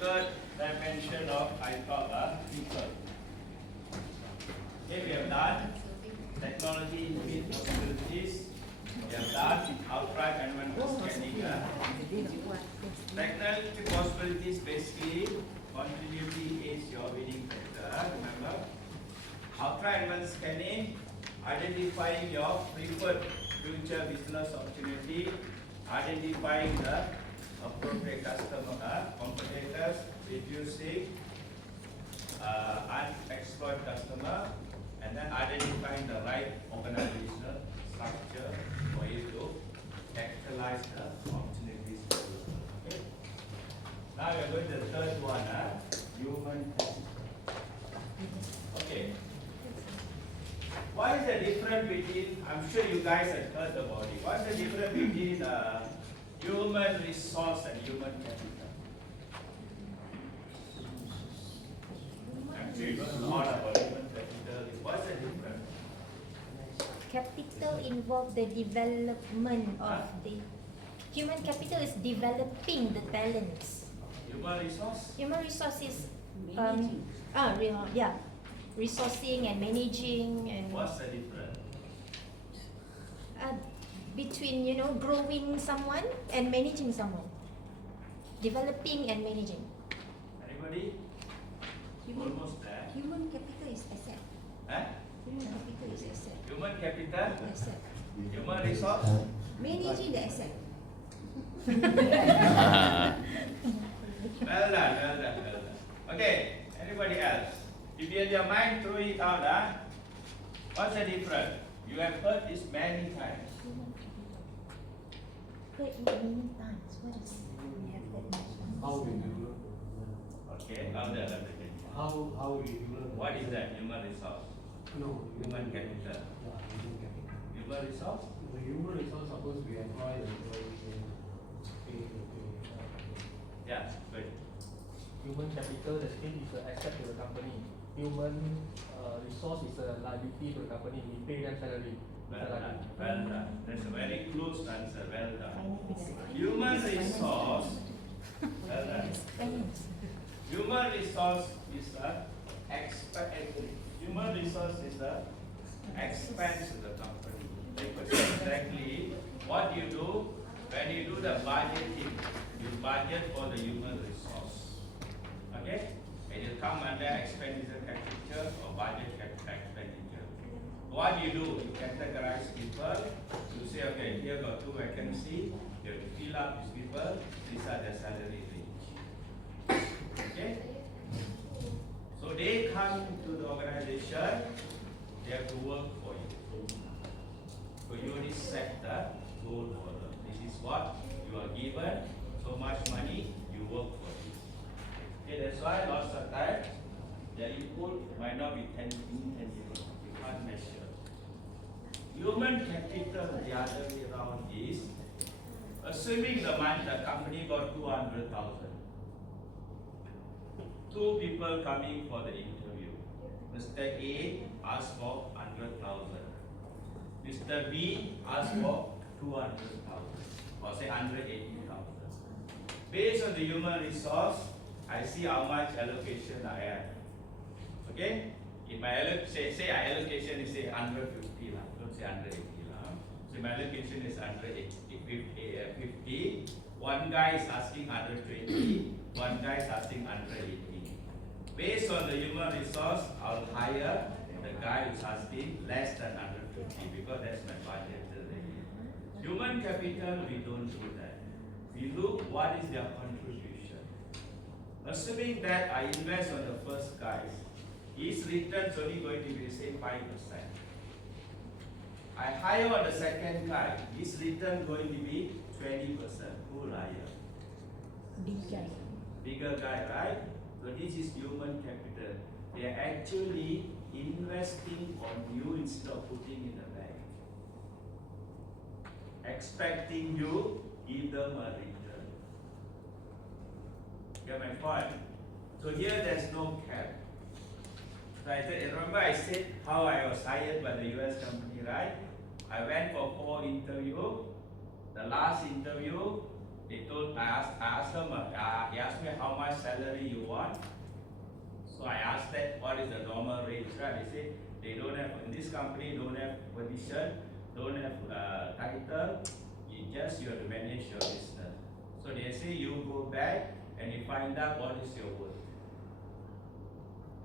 third dimension of I thought people. Okay, we have done technology infinite possibilities. We have done outright environmental scanning. Technology possibilities basically continuity is your winning factor. Remember, outright environmental scanning, identifying your preferred future business opportunity, identifying the appropriate customer competitors, reducing unexploited customer, and then identifying the right organizational structure for you to capitalize the opportunities. Okay. Now we are going to the third one, human capital. Okay. What is the difference between, I'm sure you guys have heard about it, what's the difference between human resource and human capital? I'm sure you know a lot about human capital. What's the difference? Capital involves the development of the human capital is developing the talents. Human resource? Human resource is resourcing and managing and What's the difference? between growing someone and managing someone. Developing and managing. Anybody? Almost there. Human capital is asset. Human capital is asset. Human capital? Asset. Human resource? Managing the asset. Well done. Okay, anybody else? If you have your mind, throw it out. What's the difference? You have heard this many times. Heard many times. What is How we develop? Okay, louder. How we develop? What is that? Human resource. No, Human capital. Yeah, human capital. Human resource? The human resource suppose we employ the employees and pay. Yeah, good. Human capital, the thing is an asset to the company. Human resource is a liability to the company. We pay them salary. Well done. That's a very close answer. Well done. Human resource. Well done. Human resource is the expense to the company. Like exactly what you do when you do the budgeting. You budget for the human resource. Okay? It will come under expenditure expenditure or budget expenditure. What you do, you categorize people. You say, okay, here got 2 vacancies. You have to fill up these people. These are the salary range. Okay? So they come to the organization. They have to work for you. So you already set the goal for them. This is what you are given. So much money, you work for it. Okay, that's why lots of times their input might not be intangible. You can't measure. Human capital, the other way around is assuming the company got 200,000. 2 people coming for the interview. Mr. A asked for 100,000. Mr. B asked for 200,000 or say 180,000. Based on the human resource, I see how much allocation I have. Okay? If my say allocation is say 150 lah, don't say 180 lah. So my allocation is 150. One guy is asking 120. One guy is asking 180. Based on the human resource, I'll hire the guy who's asking less than 150 because that's my budget. Human capital, we don't do that. We look what is their contribution. Assuming that I invest on the first guy, his return is only going to be say 5%. I hire on the second guy, his return going to be 20%. Who will hire? big guy? Bigger guy, right? So this is human capital. They are actually investing on you instead of putting in the bank. Expecting you give them a return. Get my point? So here there's no cap. So I said, remember I said how I was hired by the US company, right? I went for 4 interviews. The last interview, I asked them, he asked me how much salary you want. So I asked that what is the normal range, right? They say they don't have, in this company, don't have position, don't have title, you have to manage your business. So they say you go back and you find out what is your worth.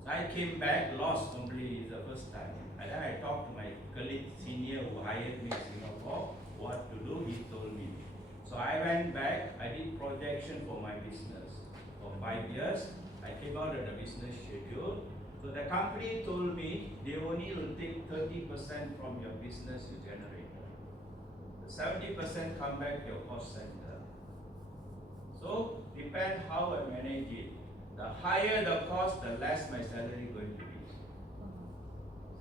So I came back, lost completely the first time. And then I talked to my colleague senior who hired me in Singapore, what to do, he told me. So I went back, I did projection for my business for 5 years. I came out of the business schedule. So the company told me they only will take 30% from your business you generate. The 70% come back to your cost center. So depend how I manage it. The higher the cost, the less my salary going to be.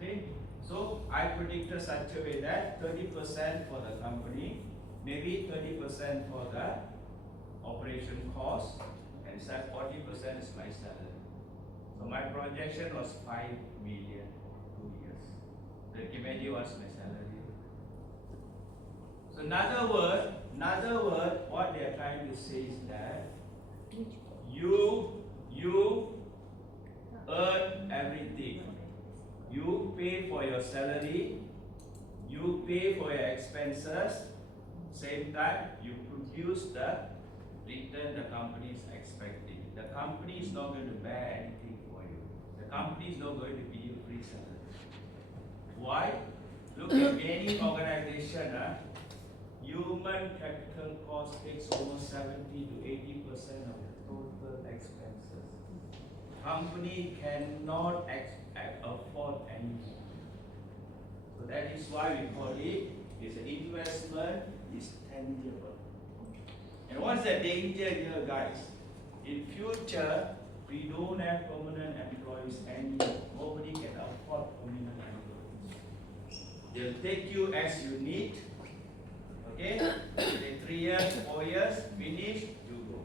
See? So I predicted such a way that 30% for the company, maybe 30% for the operation cost, and 40% is my salary. So my projection was 5 million, 2 years. So imagine what's my salary. So another word, what they are trying to say is that you earn everything. You pay for your salary, you pay for your expenses, same time you produce the return the company is expecting. The company is not going to bear anything for you. The company is not going to give you free salary. Why? Look at any organization, human capital cost takes almost 70 to 80% of the total expenses. Company cannot afford anymore. So that is why we call it is an investment is tangible. And what's the danger here, guys? In future, we don't have permanent employees anymore. Nobody can afford permanent employees. They'll take you as you need. Okay? Say 3 years, 4 years, finish, you go.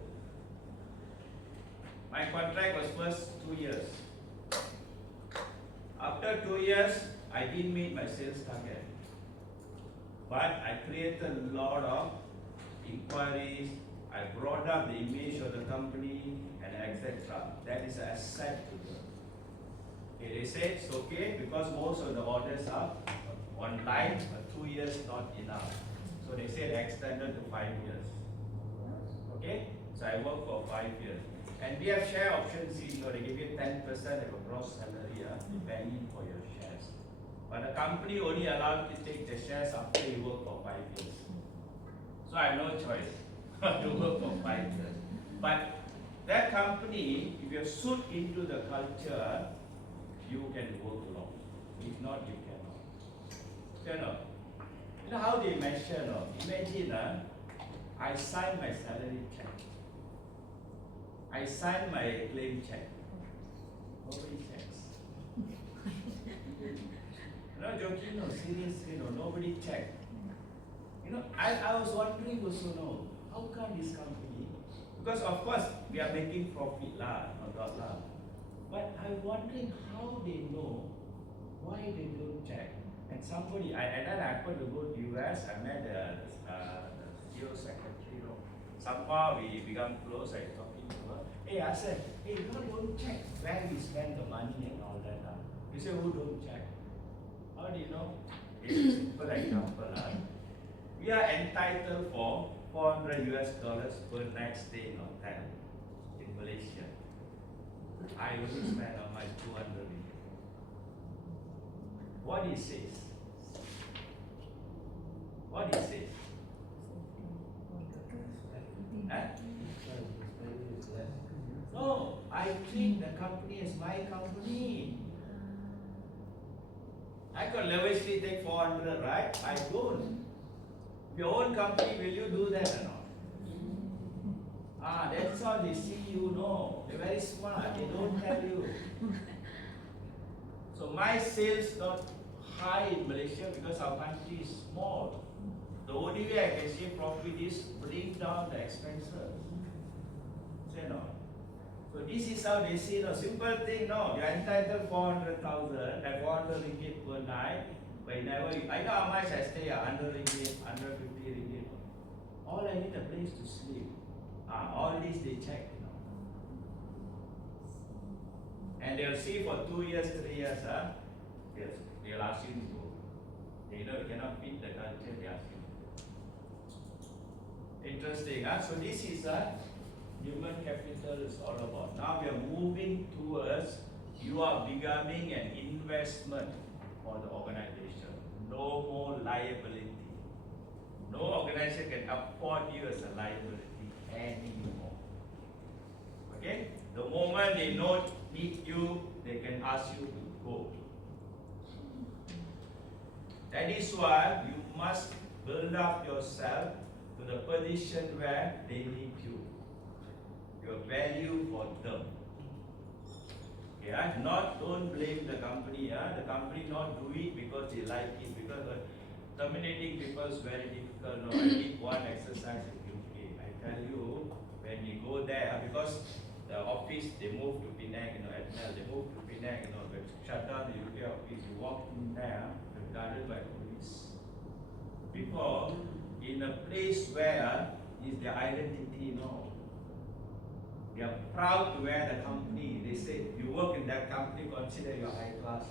My contract was first 2 years. After 2 years, I didn't meet my sales target. But I created a lot of inquiries, I brought up the image of the company, and etc. That is an asset to them. Okay, they said it's okay because most of the orders are online, but 2 years not enough. So they said extended to 5 years. Okay, so I worked for 5 years. And we have share options, they give you 10% of your gross salary, depending for your shares. But the company only allowed to take the shares after you work for 5 years. So I have no choice to work for 5 years. But that company, if you suit into the culture, you can work long. If not, you cannot. You know how they measure? No? Imagine, I sign my salary check. I sign my claim check. Nobody checks. No joking, no, seriously, no, nobody checked. I was wondering also, how come this company? Because of course we are making profit lah, no doubt lah. But I'm wondering how they know why they don't check. And somebody, and then I happened to go to US. I met the CEO secretary. Somehow we become close. I talking to her. Hey, I said, hey, you don't check where we spend the money and all that. You say, who don't check? How do you know? It's a simple example. We are entitled for $400 per night stay in hotel in Malaysia. I only spend on my 200 ringgit. What he says? What he says? Huh? No, I treat the company as my company. I could lavishly take 400, right? I don't. Your own company, will you do that or not? That's how they see you, no. They're very smart, they don't tell you. So my sales not high in Malaysia because our country is small. The only way I can see profit is bring down the expenses. Say no. So this is how they see, no, simple thing, no. You're entitled 400,000 at 400 ringgit per night. But never, I know how much I stay, 100 ringgit, 150 ringgit. All I need a place to sleep. All these they check, you know. And they'll see for 2 years, 3 years, they'll ask you to go. They know you cannot fit the culture, they ask you. Interesting, So this is human capital is all about. Now we are moving towards you are becoming an investment for the organization. No more liability. No organization can afford you as a liability anymore. Okay? The moment they need you, they can ask you to go. That is why you must build up yourself to the position where they need you. Your value for them. Okay, don't blame the company. The company not do it because they like it. Because terminating people is very difficult. No, I did one exercise in UK. I tell you, when you go there, because the office they moved to Penang, they moved to Penang, they shut down the UK office. You walk in there, you're guarded by police. Because in a place where is their identity, they are proud to wear the company. They say, you work in that company, consider you high class,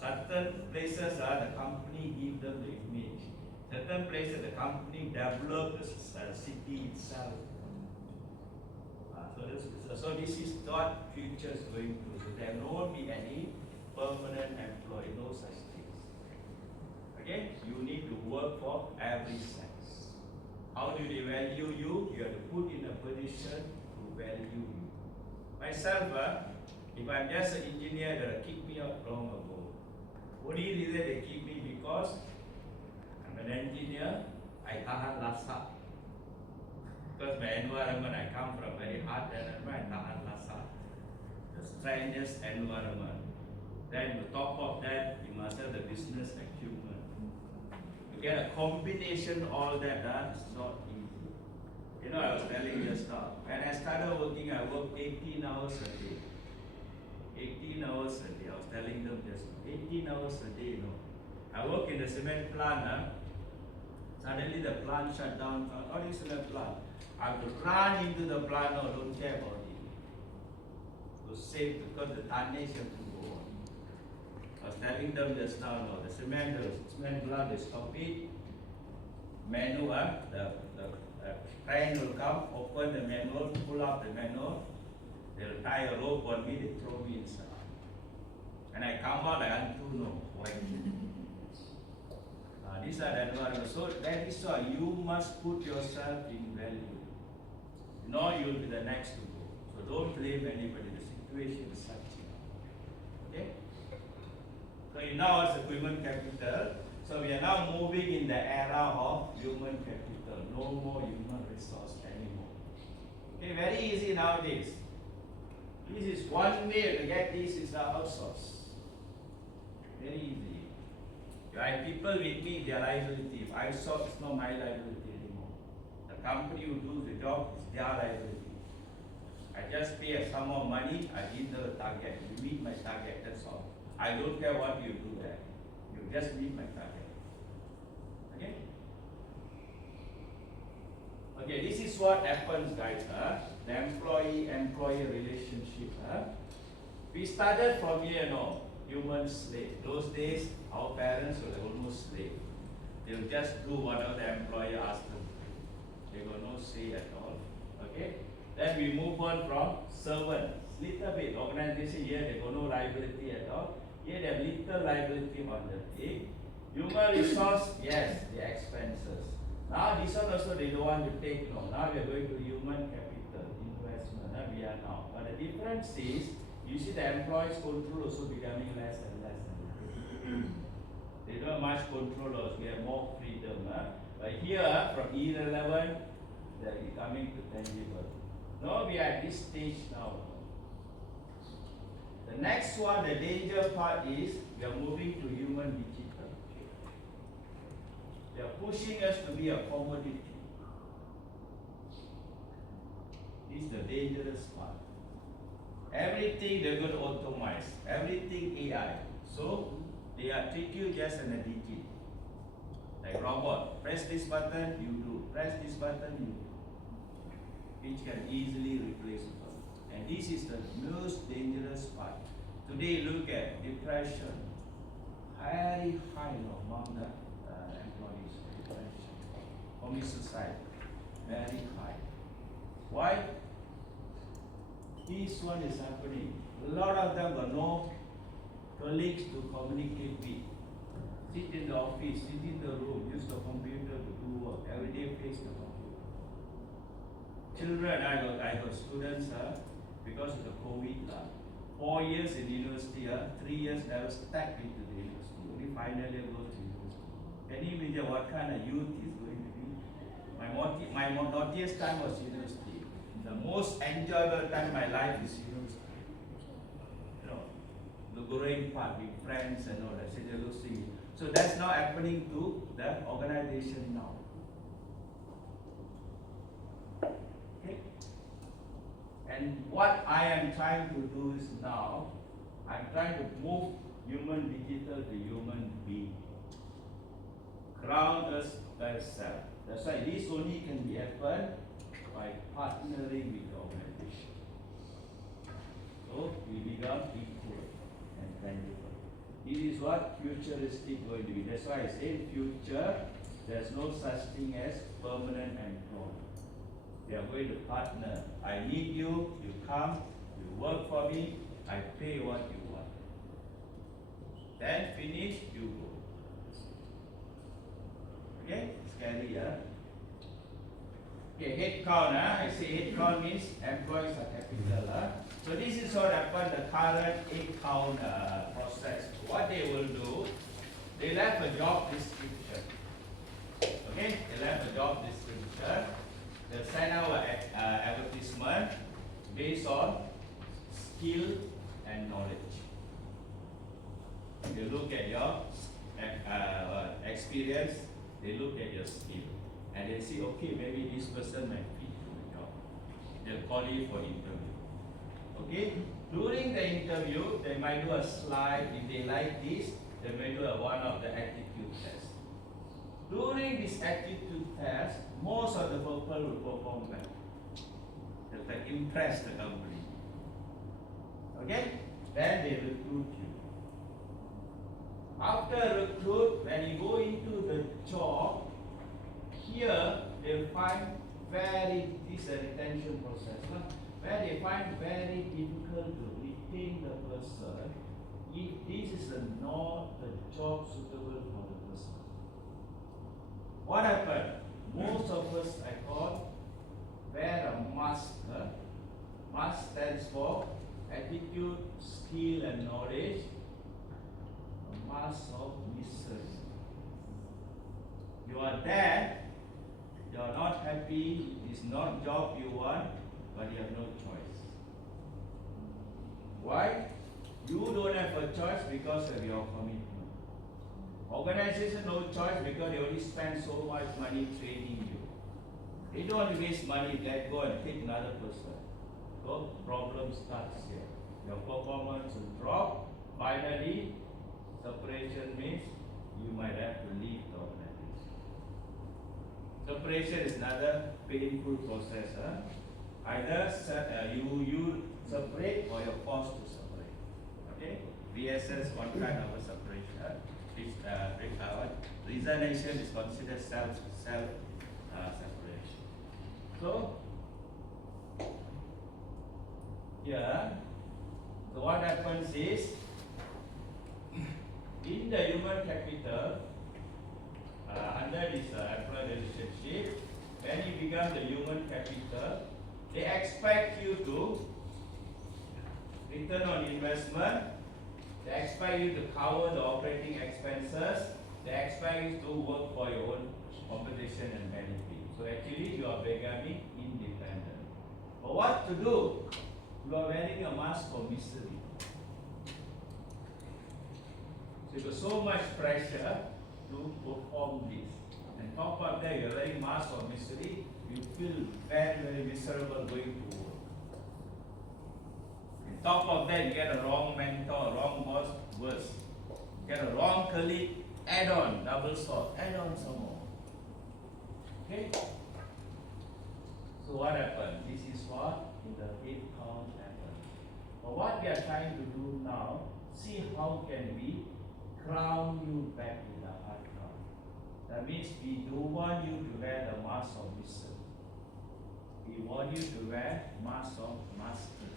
Certain places, the company give them the image. Certain places, the company develop the city itself. So this is what future is going to. So there won't be any permanent employee, no such things. Okay? You need to work for every sense. How do they value you? You have to put in a position to value you. Myself, if I'm just an engineer, they'll kick me out long ago. Only reason they keep me because I'm an engineer, I tahan lasa. Because my environment, I come from very hard environment, I tahan lasa. The strangest environment. Then on top of that, you must have the business acumen. To get a combination all that, it's not easy. I was telling you just now, when I started working, I worked 18 hours a day. 18 hours a day. I was telling them just 18 hours a day, I work in the cement plant, suddenly the plant shut down. What is cement plant? I have to run into the plant, don't care about it. To save, because the tonnage have to go on. I was telling them just now, the cement plant, they stop it. Manual, the train will come, open the manual, pull up the manual. They'll tie a rope on me, they throw me inside. And I come out like Antuno. These are the environment. So that is why you must put yourself in value. You'll be the next to go. So don't blame anybody. The situation is such. Okay? So now it's a human capital. So we are now moving in the era of human capital. No more human resource anymore. Okay, very easy nowadays. This is one way to get this is the outsource. Very easy. You have people with me, they are liability. If I outsource, it's not my liability anymore. The company who does the job is their liability. I just pay a sum of money, I hit the target. You meet my target, that's all. I don't care what you do there. You just meet my target. Okay? Okay, this is what happens, guys. The employee-employee relationship. We started from here, human slave. Those days, our parents were almost slave. They will just do whatever the employer asks them to do. They got no say at all. Okay? Then we move on from servant. Little bit. Organization here, they got no liability at all. Here, they have little liability on the thing. Human resource, yes, the expenses. Now, this one also they don't want to take. Now we are going to human capital investment. We are now. But the difference is, you see the employees' control also becoming less and less. They don't have much control also. We have more freedom. But here, from irrelevant, they are coming to tangible. Now we are at this stage now. The next one, the danger part is, we are moving to human digital. They are pushing us to be a commodity. This is the dangerous part. Everything they're going to automate, everything AI. So they are treat you just as a digit. Like robot, press this button, you do. Press this button, you do. Which can easily replace a person. And this is the most dangerous part. Today, look at depression. Very high among the employees. Depression. Homicide. Very high. Why? This one is happening. A lot of them got no colleagues to communicate with. Sit in the office, sit in the room, use the computer to do work. Every day face the computer. Children, I got students because of the COVID. 4 years in university, 3 years never stepped into the university. Only final year goes to university. Can you imagine what kind of youth is going to be? My naughtiest time was university. The most enjoyable time in my life is university. You know, the growing part with friends and all that. So that's not happening to the organization now. Okay? And what I am trying to do is now, I'm trying to move human digital to human being. Ground us ourselves. That's why this only can be happen by partnering with the organization. So we become equal and tangible. This is what futuristic going to be. That's why I say in future, there's no such thing as permanent employee. They are going to partner. I need you, you come, you work for me, I pay what you want. Then finish, you go. Okay? Scary, yeah? Okay, head count, I say head count means employees are capital. So this is what happened, the current head count process. What they will do, they'll have a job description. Okay, they'll have a job description. They'll send out an advertisement based on skill and knowledge. They look at your experience, they look at your skill, and they see, okay, maybe this person might fit to the job. They'll call you for interview. Okay? During the interview, they might do a slide. If they like this, they may do one of the aptitude tests. During this aptitude test, most of the people will perform well. They'll like impress the company. Okay? Then they recruit you. After recruit, when you go into the job, here they'll find this is a retention process, where they find very difficult to retain the person if this is not the job suitable for the person. What happened? Most of us, I call, wear a mask. Mask stands for attitude, skill and knowledge. A mask of misery. You are there, you are not happy, it is not job you want, but you have no choice. Why? You don't have a choice because of your commitment. Organization no choice because they only spend so much money training you. They don't waste money, let go and take another person. So problem starts here. Your performance will drop. Finally, separation means you might have to leave the organization. Separation is another painful process. Either you separate or you're forced to separate. Okay? VSS, one kind of a separation. Resignation is considered self-separation. So, here, so what happens is, in the human capital, under this employee relationship, when you become the human capital, they expect you to return on investment, they expect you to cover the operating expenses, they expect you to work for your own compensation and benefit. So actually you are becoming independent. But what to do? You are wearing a mask for misery. So you got so much pressure to perform this. And top of that, you are wearing mask for misery, you feel very, very miserable going to work. On top of that, you get a wrong mentor, wrong boss, worse. You get a wrong colleague, add on, double salt, add on some more. Okay? So what happened? This is what in the head count happened. But what we are trying to do now, see how can we crown you back with a hard crown. That means we don't want you to wear the mask of wisdom. We want you to wear mask of master.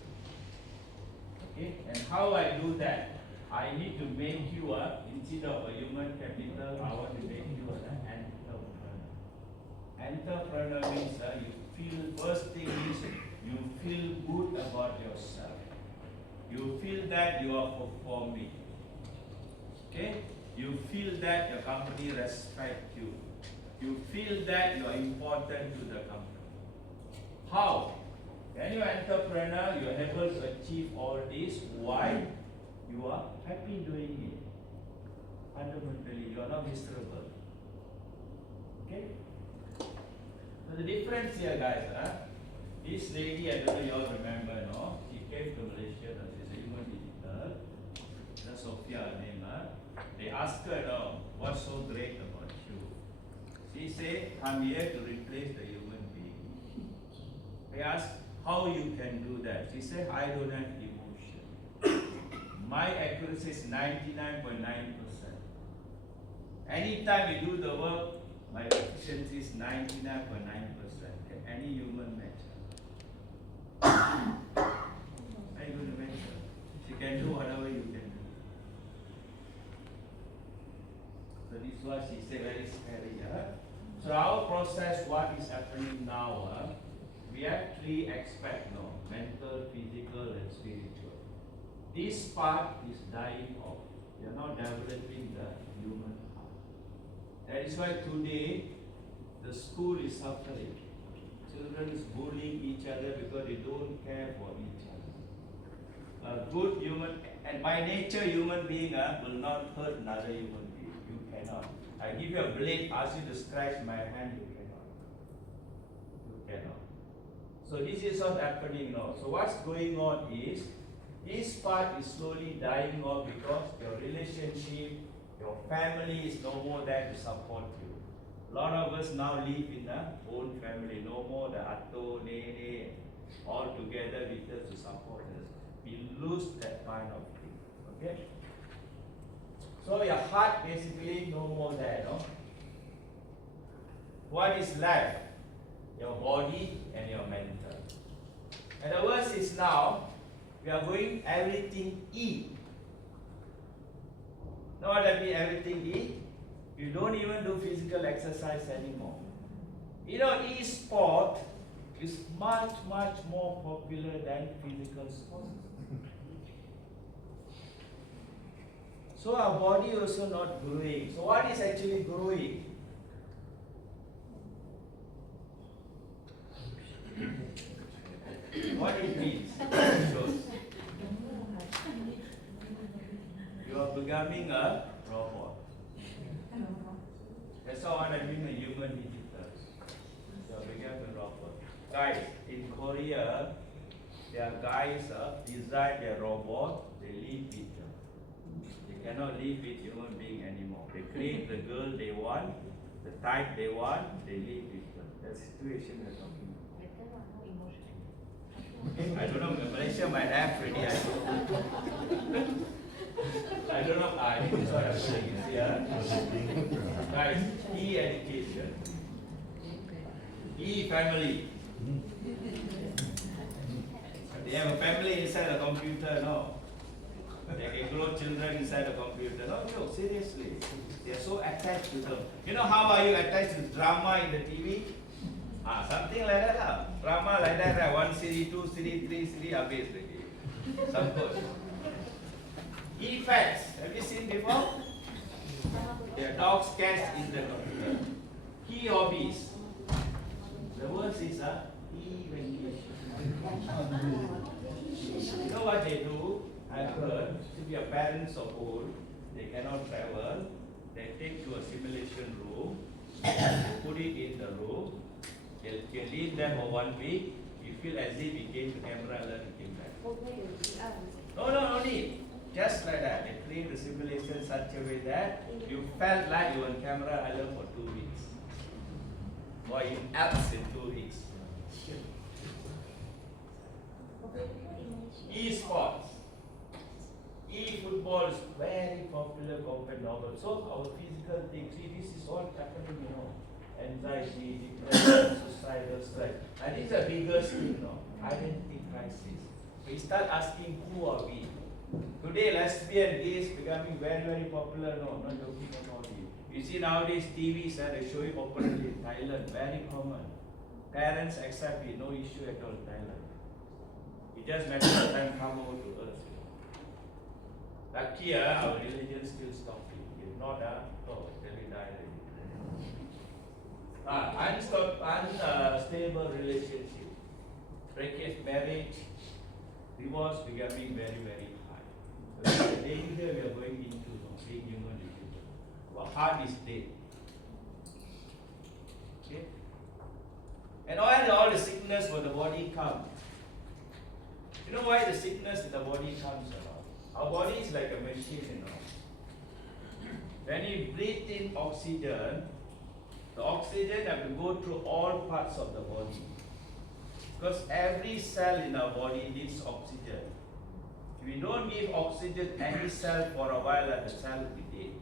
Okay? And how I do that? I need to make you instead of a human capital, I want to make you an entrepreneur. Entrepreneur means you feel, first thing is you feel good about yourself. You feel that you are performing. Okay? You feel that your company respects you. You feel that you are important to the company. How? When you are entrepreneur, you are able to achieve all this. Why? You are happy doing it. Fundamentally, you are not miserable. Okay? So the difference here, guys, this lady, I don't know you all remember, no? She came to Malaysia, she's a human digital. That's Sophia, her name. They asked her, no, what's so great about you? She said, I'm here to replace the human being. They asked, how you can do that? She said, I don't have emotion. My accuracy is 99.9%. Anytime you do the work, my efficiency is 99.9%. Any human measure. Any human measure. She can do whatever you can do. So this is what she said, very scary. So our process, what is happening now, we have three aspects now, mental, physical and spiritual. This part is dying off. We are not developing the human heart. That is why today the school is suffering. Children is bullying each other because they don't care for each other. A good human, and by nature human being will not hurt another human being. You cannot. I give you a blade, ask you to scratch my hand, you cannot. You cannot. So this is what's happening now. So what's going on is, this part is slowly dying off because your relationship, your family is no more there to support you. A lot of us now live in our own family, no more the atto, nene, all together with us to support us. We lose that kind of thing. Okay? So your heart basically no more there, no? What is left? Your body and your mental. And the worst is now, we are going everything E. Know what I mean everything E? You don't even do physical exercise anymore. You know, e-sport is much, much more popular than physical sport. So our body also not growing. So what is actually growing? What it means? It shows. You are becoming a robot. That's all what I mean by human digital. You are becoming a robot. Guys, in Korea, there are guys design their robot, they live with them. They cannot live with human being anymore. They create the girl they want, the type they want, they live with them. That's the situation we're talking about. I don't know, Malaysia might have already. I don't know, I think that's what I'm saying. Yeah? Guys, e-education, e-family. They have a family inside a computer, no? They can grow children inside a computer. No, no, seriously. They are so attached to them. You know how are you attached to drama in the TV? Something like that lah. Drama like that, right? 1 series, 2 series, 3 series, habis lagi. Suppose. E-facts, have you seen before? There are dogs, cats in the computer. Key hobbies. The worst is e-vacation. You know what they do? I've heard, if your parents are old, they cannot travel, they take to a simulation room, put it in the room, you can leave them for 1 week, you feel as if you came to camera and you came back. No, no need. Just like that, they create the simulation such a way that you felt like you were on camera island for 2 weeks. Or in Alps in 2 weeks. E-sports. E-football is very popular compared to novel. So our physical things, see, this is all happening, you know. Anxiety, depression, suicidal stress. And this is the biggest thing, you know. Identity crisis. We start asking, who are we? Today, lesbian, gays becoming very, very popular. No, not joking about it. You see nowadays, TVs, they show it openly in Thailand, very common. Parents accept it, no issue at all in Thailand. It just matter of time come over to us. Lucky, our religion still stopping. If not, oh, then we die already. Unstable relationship, breakage marriage, divorce becoming very, very high. So the danger we are going into, being human is our heart is dead. Okay? And all the sickness for the body come. You know why the sickness in the body comes about? Our body is like a machine, you know. When you breathe in oxygen, the oxygen have to go through all parts of the body. Because every cell in our body needs oxygen. If we don't give oxygen any cell for a while, the cell will be dead.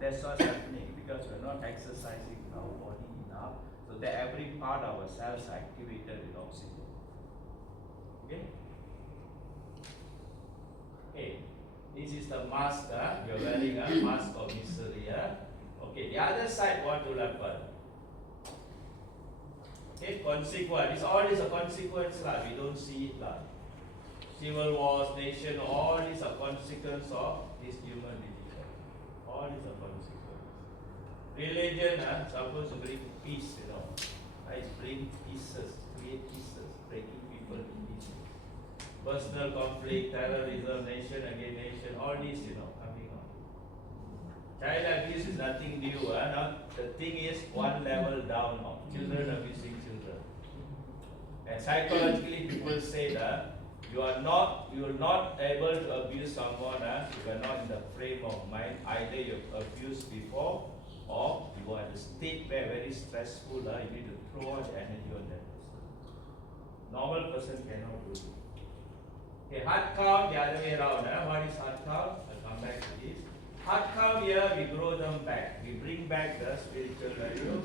That's what's happening because we're not exercising our body enough, so that every part of our cells are activated with oxygen. Okay? Okay. This is the mask. You're wearing a mask of misery. Okay, the other side, what will happen? Okay, consequence. All is a consequence. We don't see it. Civil wars, nation, all is a consequence of this human religion. All is a consequence. Religion supposed to bring peace, you know. It's bring pieces, create pieces, breaking people in pieces. Personal conflict, terrorism, nation against nation, all this, you know, coming on. Child abuse is nothing new. Now, the thing is one level down of children abusing children. And psychologically, people say that you are not able to abuse someone if you are not in the frame of mind. Either you have abused before, or you are in a state where very stressful. You need to throw out energy on that person. Normal person cannot do it. Okay, heart count the other way around. What is heart count? I'll come back to this. Heart count here, we grow them back. We bring back the spiritual value.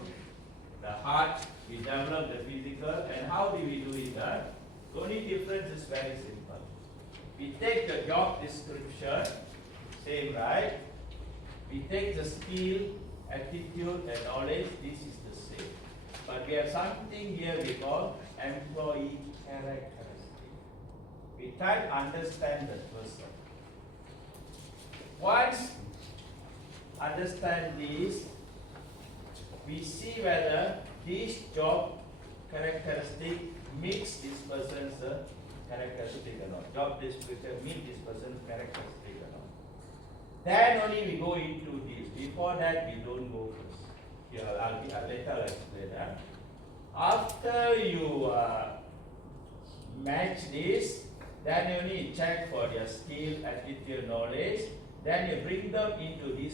The heart, we develop the physical. And how do we do it? The only difference is very simple. We take the job description, same, right? We take the skill, attitude, and knowledge, this is the same. But we have something here we call employee characteristic. We try to understand the person. Once understand this, we see whether this job characteristic meets this person's characteristic or not. Job description meets this person's characteristic or not. Then only we go into this. Before that, we don't go first. Here, later I'll explain that. After you match this, then you only check for their skill, attitude, knowledge. Then you bring them into this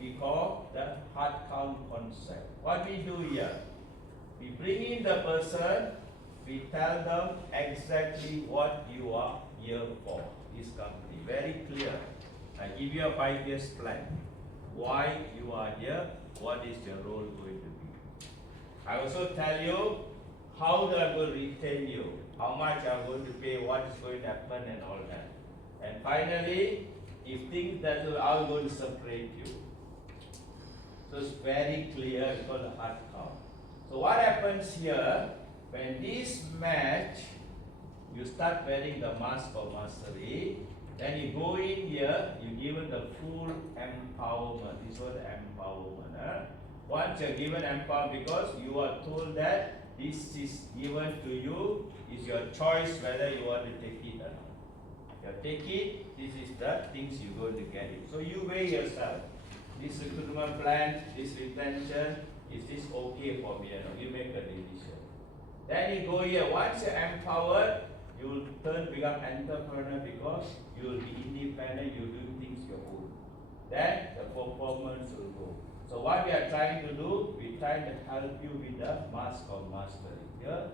we call the heart count concept. What we do here, we bring in the person, we tell them exactly what you are here for, this company. Very clear. I give you a 5 years plan. Why you are here, what is your role going to be. I also tell you how they are going to retain you, how much I am going to pay, what is going to happen and all that. And finally, if things that are going to separate you. So it's very clear, it's called the heart count. So what happens here, when this match, you start wearing the mask of mastery, then you go in here, you given the full empowerment. This was the empowerment. Once you are given empowerment, because you are told that this is given to you, is your choice whether you want to take it or not. If you take it, this is the things you're going to get it. So you weigh yourself. This recruitment plan, this retention, is this okay for me? You make a decision. Then you go here, once you're empowered, you will turn become entrepreneur because you will be independent, you do things your own. Then the performance will go. So what we are trying to do, we try to help you with the mask of mastery. Here,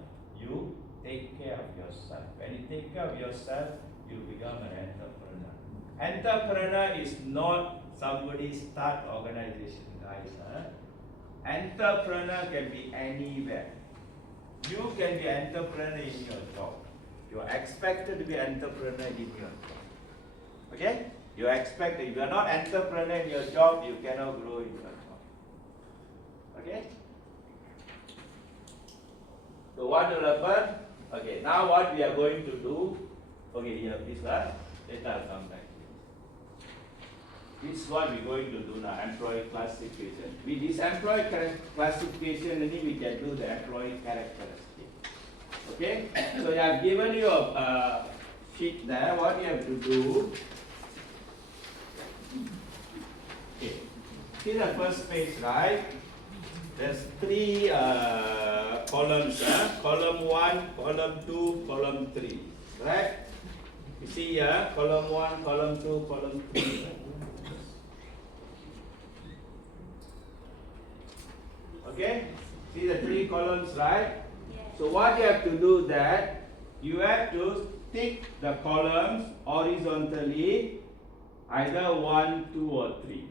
you take care of yourself. When you take care of yourself, you become an entrepreneur. Entrepreneur is not somebody start organization, guys. Entrepreneur can be anywhere. You can be entrepreneur in your job. You are expected to be entrepreneur in your job. Okay? You are expected. If you are not entrepreneur in your job, you cannot grow in your job. Okay? So what will happen? Okay, now what we are going to do? Okay, here, this one. Later I'll come back. This is what we're going to do now, employee classification. With this employee classification, we can do the employee characteristic. Okay? So I have given you a sheet there. What you have to do? Okay. See the first page, right? There's three columns. Column 1, column 2, column 3. Right? You see here, column 1, column 2, column 3. Okay? See the three columns, right? Yes. So what you have to do that, you have to tick the columns horizontally, either 1, 2 or 3.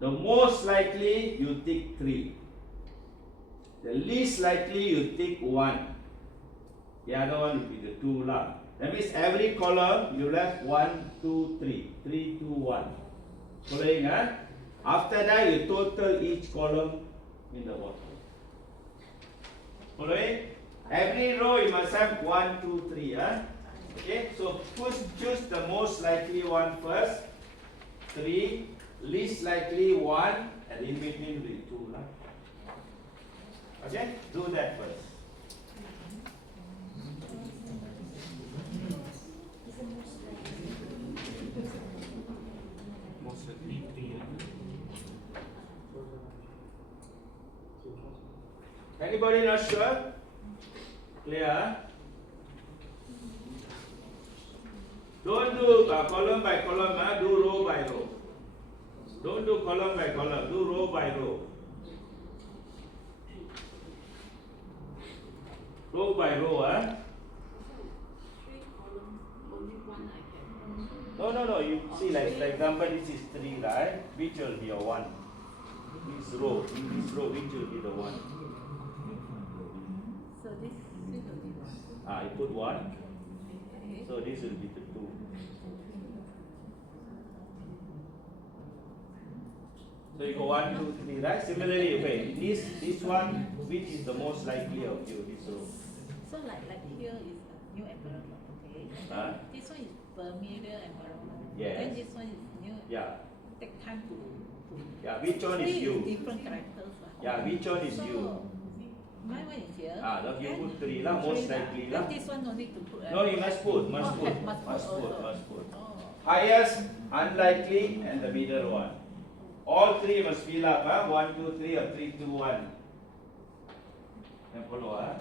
The most likely you tick 3. The least likely you tick 1. The other one will be the 2 lah. That means every column you left 1, 2, 3. 3, 2, 1. Following, huh? After that, you total each column in the bottom. Following? Every row you must have 1, 2, 3. Huh? Okay, so choose the most likely one first. 3, least likely 1, and in between will be 2. Okay, do that first. Anybody not sure? Clear? Don't do column by column, do row by row. Don't do column by column, do row by row. Row by row, huh? 3 columns, only one I can. No. You see, like for example, this is 3, right? Which will be your 1? This row, in this row, which will be the 1? So this will be 1. You put 1. Okay. So this will be the 2. So you go 1, 2, 3, right? Similarly, okay, this one, which is the most likely of you, this row? So like here is a new environment, okay? This one is familiar environment. Yes. Then this one is new. Yeah. Take time to. Yeah, which one is Three you? different characters. Yeah, which one is you? My one is here. Then you Then put 3 lah, most three lah. likely Then lah. this one no need to put. No, you must put, must Oh, put, must must put. Oh. Highest, unlikely, and the middle one. All 3 must fill up, 1, 2, 3, or 3, 2, 1. Then follow,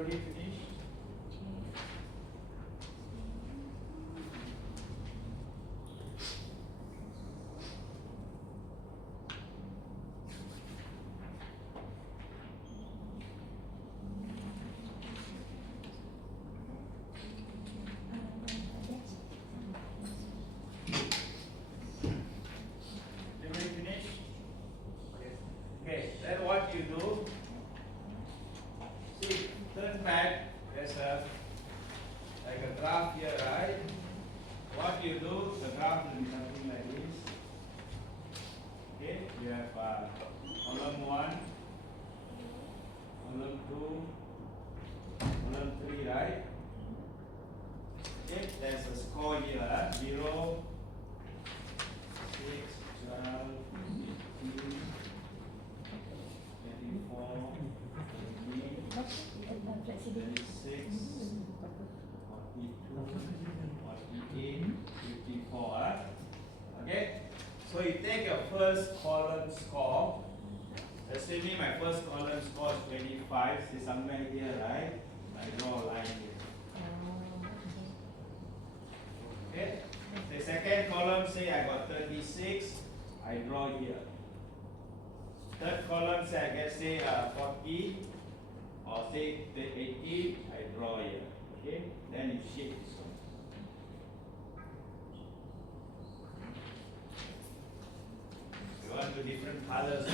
Everybody finished? Everybody finished? Okay, then what you do? See, turn back. There's a like a graph here, right? What you do? The graph will be something like this. Okay, you have column 1, column 2, column 3, right? Okay, there's a score here, 0, 6, 12, 18, 24, 26, 42, 48, 54. Okay? So you take your first column score. Assuming my first column score is 25, say somewhere here, right? I draw a line here. Okay? The second column, say I got 36, I draw here. Third column, say I get 40, or say 80, I draw here. Okay? Then you shape this one. You want to different colors.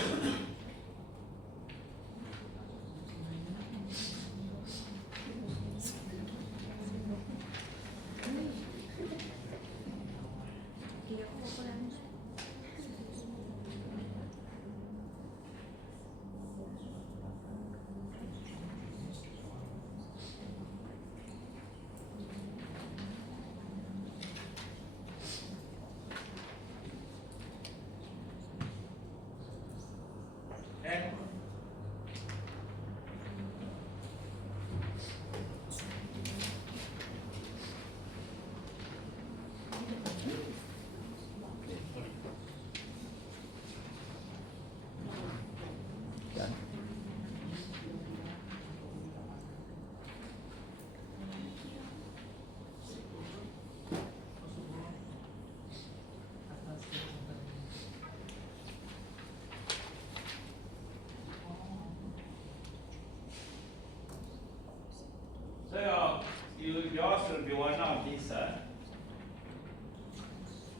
Okay? So yours will be one of these,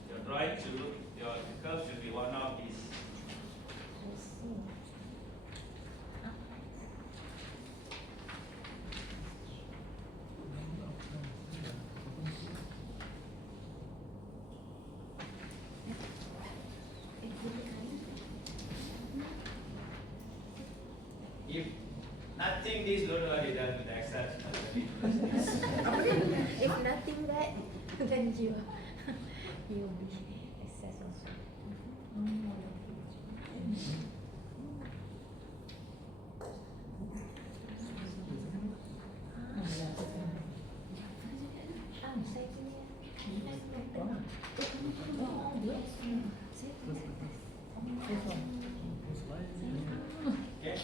Your drawing should look, your curve should be one of these. If nothing this, don't worry, that will accept. If nothing that, then you will be excess also. Okay?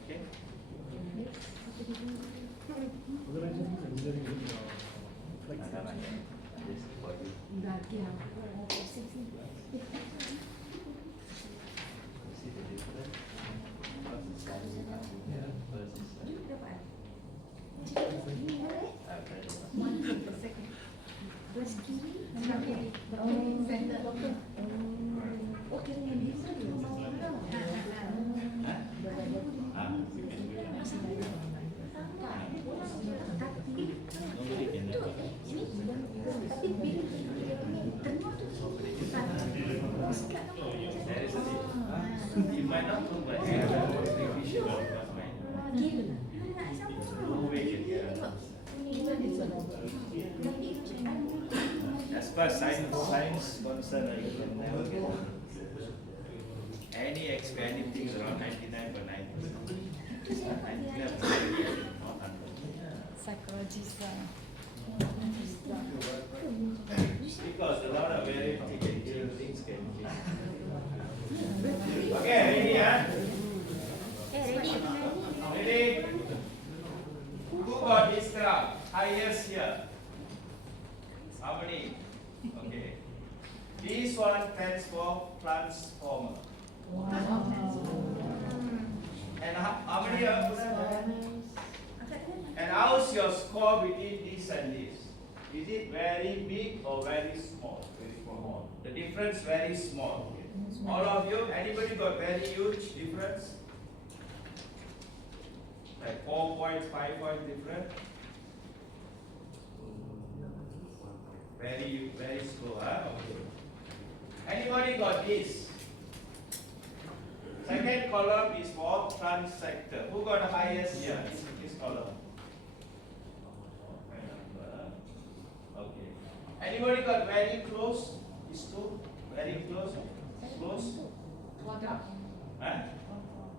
Okay? You might not look like it, but it's efficient because my no way can get it. As far as science concerned, you can never get it. Anything is around 99.9%. 99%, not 100. Psychologist Because a lot of very things can change. Okay, ready? one stands for transformer. And how many are there? And how's your score between this and this? Is it very big or very small? Very small. The difference very small. All of you, anybody got very huge difference? Like 4 points, 5 points different? Very slow, huh? Okay. Anybody got this? Second column is for transector. Who got the highest here? This column. Okay. Anybody got very close? These two? Very close? Close? Huh?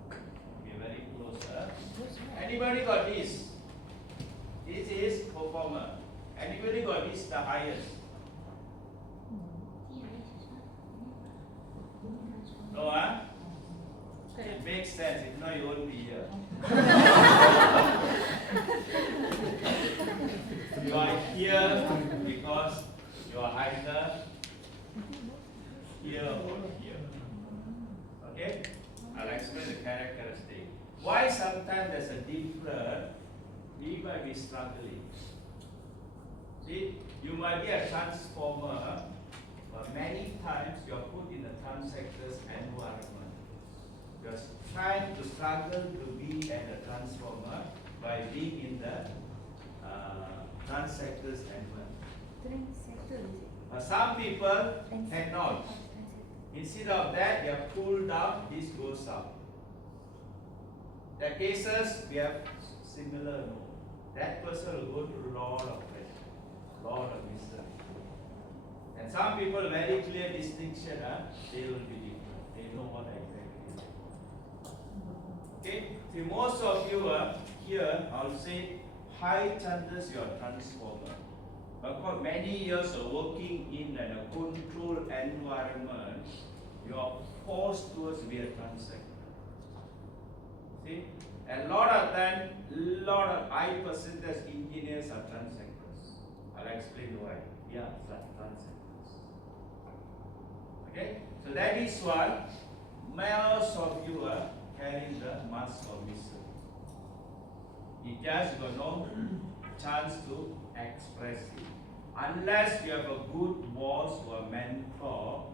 Okay, very close. Huh? Anybody got this? This is performer. Anybody got this the highest? No, huh? It makes sense. If not, you won't be here. You are here because you are either here or here. Okay? I'll explain the characteristic. Why sometimes there's a difference? We might be struggling. See, you might be a transformer, but many times you are put in the transector's environment. You are trying to struggle to be at the transformer by being in the transector's environment. But some people cannot. Instead of that, they are pulled down, this goes up. The cases we have similar no. That person will go through a lot of pressure, lot of misery. And some people very clear distinction, they will be different. They know what exactly. Okay? See, most of you here, I'll say high chances you are transformer. Because many years of working in a controlled environment, you are forced towards be a transector. See? A lot of time, lot of high percentage engineers are transectors. I'll explain why. Yeah, transectors. Okay? So that is why most of you are carrying the mask of misery. You just got no chance to express it. Unless you have a good boss or mentor,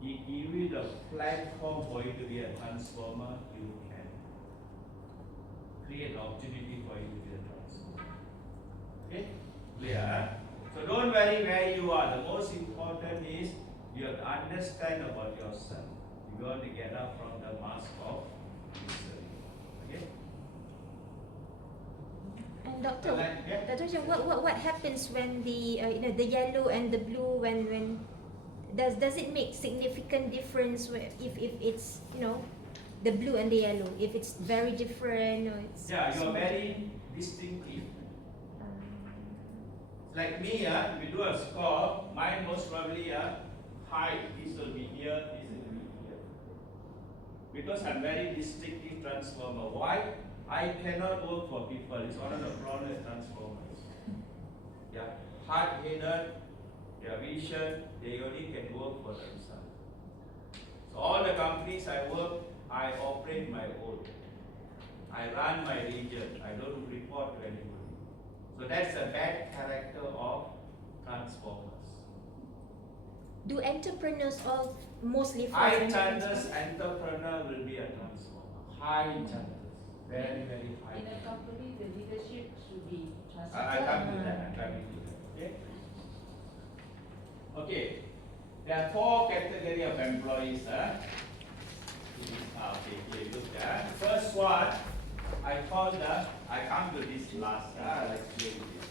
he give you the platform for you to be a transformer, you can create an opportunity for you to be a transformer. Okay? Clear? So don't worry where you are. The most important is you have to understand about yourself. You got to get up from the mask of misery. Okay? And Doctor, Yeah. Dr. Rajen, what happens when the the yellow and the blue when does it make significant difference if it's the blue and the yellow, if it's very different or it's You are very distinctive. Like me, if we do a score, mine most probably high. This will be here, this will be here. Because I'm very distinctive transformer. Why? I cannot work for people. It's one of the problems transformers. Yeah, hard-headed, their vision, they only can work for themselves. So all the companies I work, I operate my own. I run my region. I don't report to anybody. So that's a bad character of transformers. Do entrepreneurs all mostly fall High under chances entrepreneur will be a transformer. High chances. Very, very high. In a company, the leadership should be I transparent. come to that. I'm coming to that. Okay. Okay. There are 4 categories of employees. Okay, look at first one. I come to this last. I'll explain this.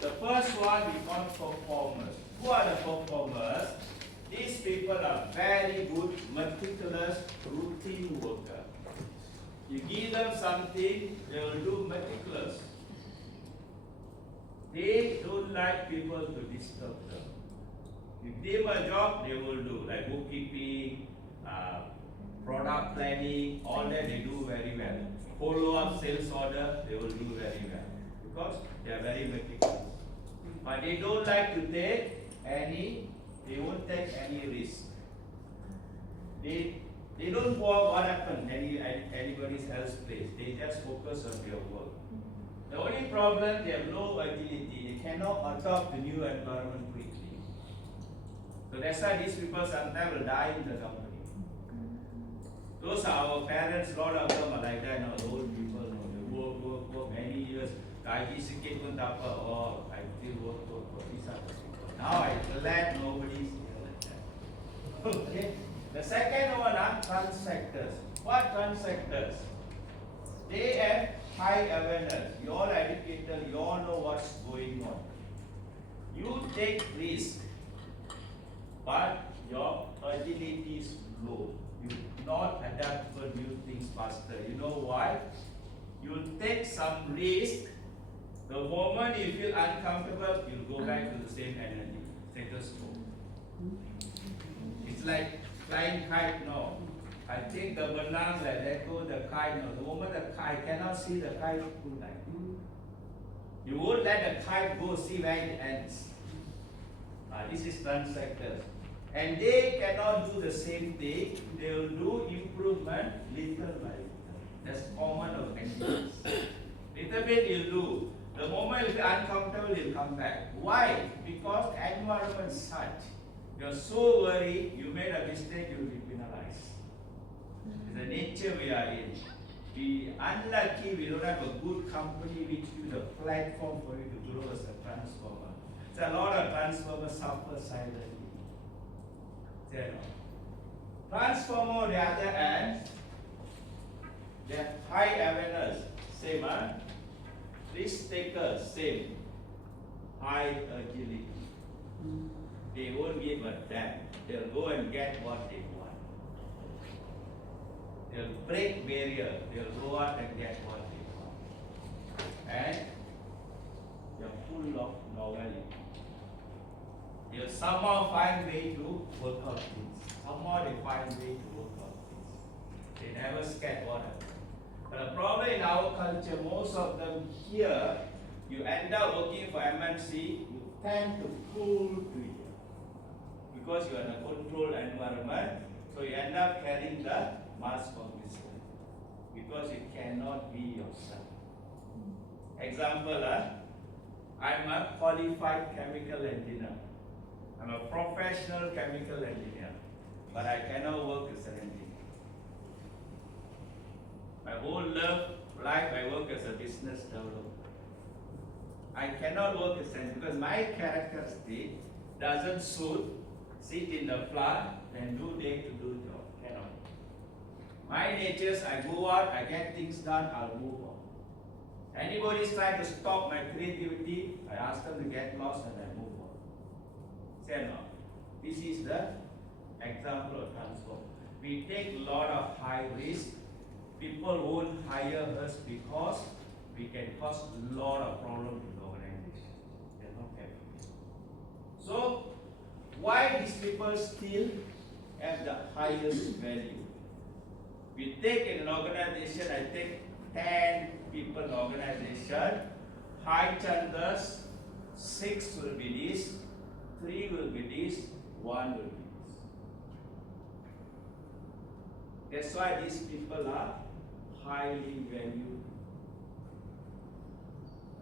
The first one we call performers. Who are the performers? These people are very good, meticulous, routine worker. You give them something, they will do meticulous. They don't like people to disturb them. You give them a job, they will do, like bookkeeping, product planning, all that they do very well. Follow-up sales order, they will do very well. Because they are very meticulous. But they don't like to take they won't take any risk. they don't work what happened anybody's else place. They just focus on their work. The only problem, they have low agility. They cannot adopt the new environment quickly. So that's why these people sometimes will die in the company. Those are our parents, a lot of them are like that, the old people, they work many years. Gaji sikit pun tak apa, oh, I still work. These are the people. Now I'm glad nobody's here like that. Okay. The second one are transectors. What transectors? They have high awareness. You all educated, you all know what's going on. You take risk, but your agility is low. You not adapt for new things faster. You know why? You take some risk. The moment you feel uncomfortable, you go back to the same energy, status quo. It's like flying kite. No, I take the benang, let go the kite. No, the moment the kite cannot see the kite too like. You won't let the kite go see where it ends. This is transectors. And they cannot do the same thing. They will do improvement little by little. That's common of engineers. Little bit you'll do. The moment you feel uncomfortable, you'll come back. Why? Because the environment is such. You're so worried, you made a mistake, you'll be penalized. It's the nature we are in. We unlucky we don't have a good company which gives a platform for you to grow as a transformer. So a lot of transformers suffer silently. Transformer on the other hand, they have high awareness, same risk takers, same, high agility. They won't give a damn. They'll go and get what they want. They'll break barrier. They'll go out and get what they want. And they're full of novelty. They'll somehow find way to work out things. Somehow they find way to work out things. They never scared what happens. But the problem in our culture, most of them here, you end up working for MNC, you tend to pull to here. Because you are in a controlled environment, so you end up carrying the mask of wisdom. Because you cannot be yourself. Example, I'm a qualified chemical engineer. I'm a professional chemical engineer, but I cannot work as an engineer. My whole life I work as a business developer. I cannot work as an because my characteristic doesn't suit sit in the plant and do day-to-day job. Cannot. My nature is I go out, I get things done, I'll move on. Anybody's trying to stop my creativity, I ask them to get lost and I move on. Say no. This is the example of transform. We take a lot of high risk. People won't hire us because we can cause a lot of problems in the organization. They're not happy. So, why these people still have the highest value? We take in an organization, I take 10 people in organization, high chances, 6 will be this, 3 will be this, 1 will be this. That's why these people are highly valued.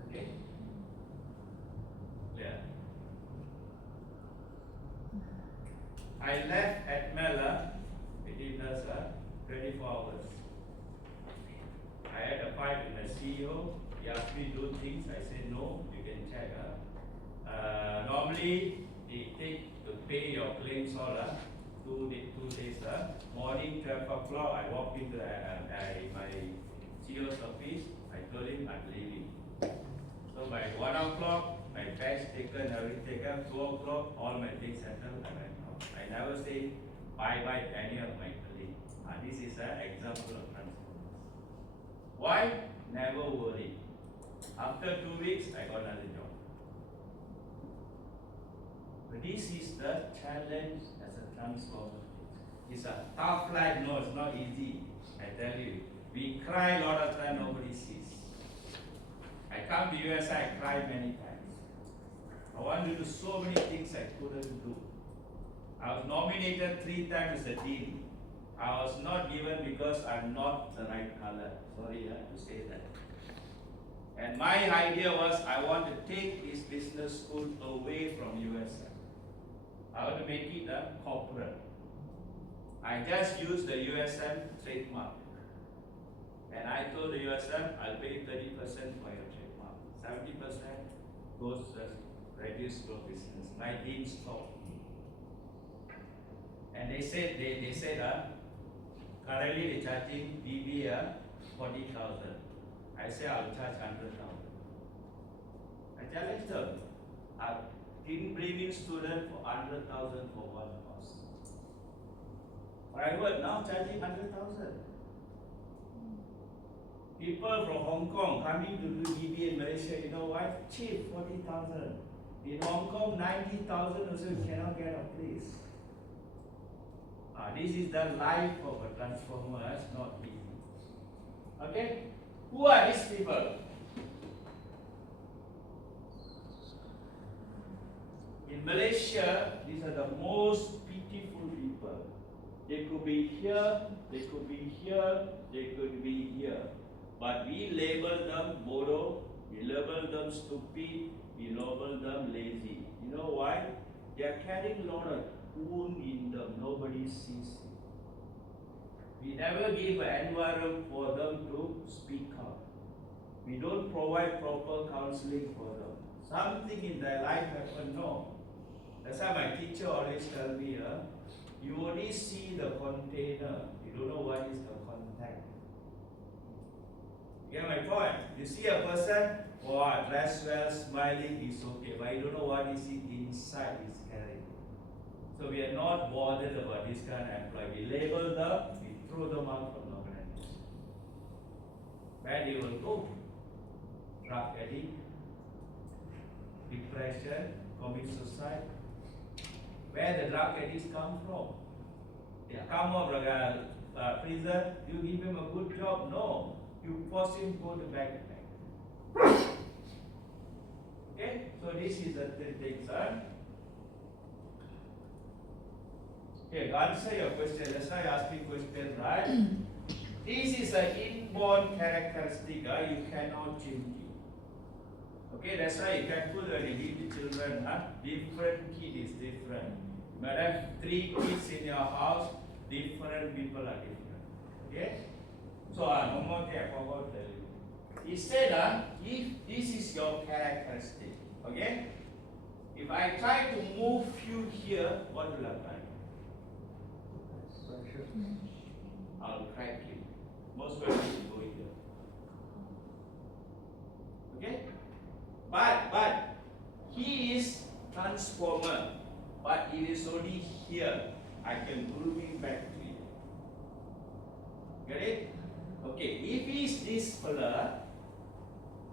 Okay? Yeah. I left at Mela within 24 hours. I had a fight with the CEO. He asked me to do things. I said no, you can check. Normally, they take to pay your claims all 2 days. Morning 12 o'clock, I walked into my CEO's office. I told him I'm leaving. So by 1 o'clock, my bags taken, everything taken. 2 o'clock, all my things settled. I went out. I never say bye-bye to any of my colleagues. This is an example of transformation. Why? Never worry. After 2 weeks, I got another job. But this is the challenge as a transformer. It's a tough life. No, it's not easy. I tell you. We cry a lot of time, nobody sees. I come to US, I cry many times. I want to do so many things I couldn't do. I was nominated 3 times as a dean. I was not given because I'm not the right color. Sorry to say that. And my idea was I want to take this business school away from USM. I want to make it a corporate. I just use the USM trademark. And I told the USM, I'll pay 30% for your trademark. 70% goes to reduce your business. My dean stopped me. And they said, currently they're charging BB 40,000. I say I'll charge 100,000. I challenged them. I didn't bring in students for 100,000 for one course. Private now charging 100,000. People from Hong Kong coming to do BB in Malaysia, you know why? Cheap, 40,000. In Hong Kong, 90,000 also you cannot get a place. This is the life of a transformer, it's not easy. Okay? Who are these people? In Malaysia, these are the most pitiful people. They could be here, they could be here, they could be here. But we label them bodoh, we label them stupid, we label them lazy. You know why? They are carrying a lot of wound in them, nobody sees it. We never give an environment for them to speak out. We don't provide proper counseling for them. Something in their life happened, no. That's why my teacher always tell me, you only see the container, you don't know what is the contact. You get my point? You see a person, dressed well, smiling, is okay, but you don't know what is it inside is carrying. So we are not bothered about this kind of employee. We label them, we throw them out from the organization. Where they will go? Drug addict, depression, commit suicide. Where the drug addicts come from? They come out of prison, you give him a good job? No. You force him to go to back. Okay? So this is the thing, sir. Okay, answer your question. That's why I asked you question, right? This is an inborn characteristic. You cannot change it. Okay, that's why you can put when you give the children, different kid is different. You might have 3 kids in your house, different people are different. Okay? So one more thing I forgot to tell you. He said, if this is your characteristic, okay? If I try to move you here, what will happen? I'll crack you. Most people will go here. Okay? But he is transformer, but it is only here. I can move him back to you. Get it? Okay, if he is this fella,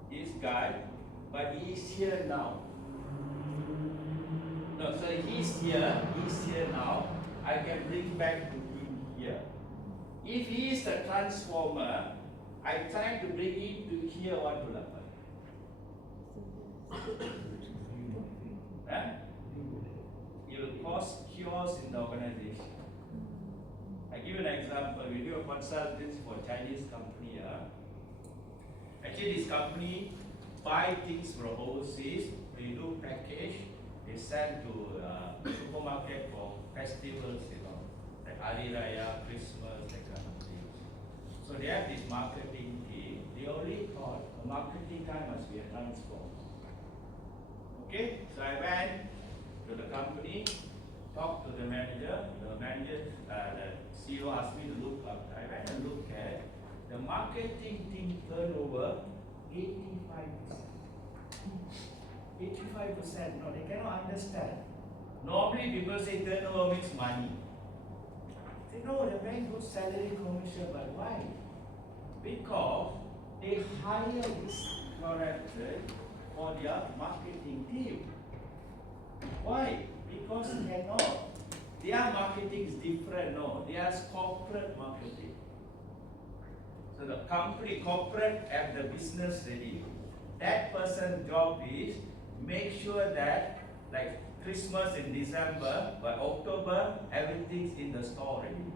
this guy, but he is here now. No, sorry, he's here now. I can bring back to him here. If he is the transformer, I try to bring him to here, what will happen? It will cause chaos in the organization. I give you an example. We do a consultancy for Chinese company. Actually, this company buy things from overseas. We do package. They send to supermarket for festivals, like Hari Raya, Christmas, that kind of things. So they have this marketing team. They only thought the marketing guy must be a transformer. Okay, so I went to the company, talked to the manager. The CEO asked me to look up. I went and looked at the marketing team turnover 85%. 85%. No, they cannot understand. Normally people say turnover means money. They know the very good salary commission, but why? Because they hire this character for their marketing team. Why? Because cannot. Their marketing is different, no. They are corporate marketing. So the company, corporate have the business ready. That person's job is make sure that like Christmas in December, by October, everything's in the store ready.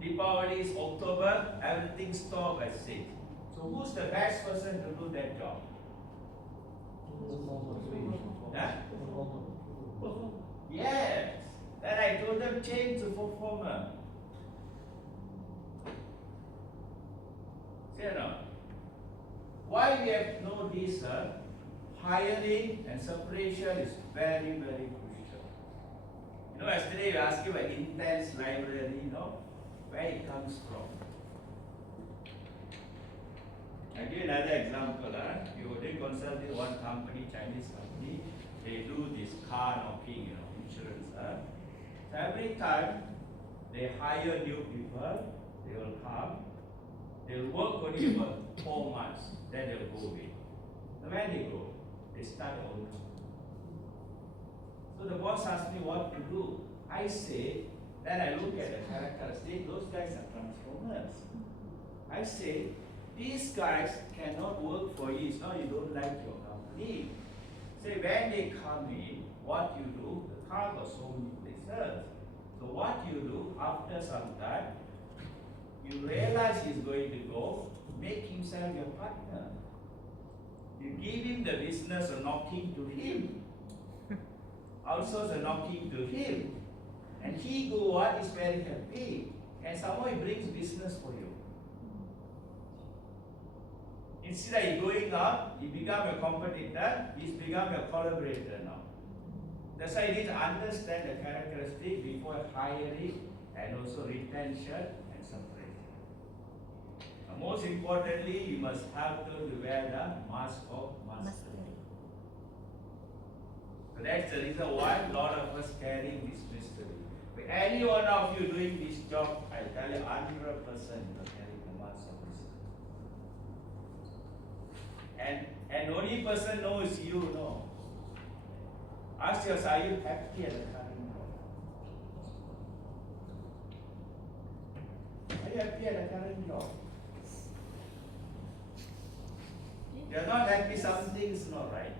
Deepavali is October, everything stopped at 6. So who's the best person to do that job? Huh? Yes. Then I told them change to performer. See or not? Why we have know this? Hiring and separation is very, very crucial. You know, yesterday you asked about intense library, you know, where it comes from. I give you another example. You did consulting one company, Chinese company, they do this car knocking, you know, insurance. So every time they hire new people, they will come, they will work only for 4 months, then they will go away. And when they go, they start their own company. So the boss asked me what to do. I say, then I look at the characteristics, those guys are transformers. I say, these guys cannot work for you, it's not you don't like your company. Say, when they come in, what you do, the car got so many places. So what you do, after some time, you realize he's going to go, make himself your partner. You give him the business of knocking to him. Outsource the knocking to him. And he go what is very happy. And somehow he brings business for you. Instead of going up, he become a competitor, he's become a collaborator now. That's why you need to understand the characteristics before hiring and also retention and separation. Most importantly, you must have to wear the mask of mastery. So that's the reason why a lot of us carrying this mystery. If any one of you doing this job, I tell you 100% you are carrying the mask of mystery. And only person knows you know. Ask yourself, are you happy at the current job? Are you happy at the current job? You're not happy, something's not right.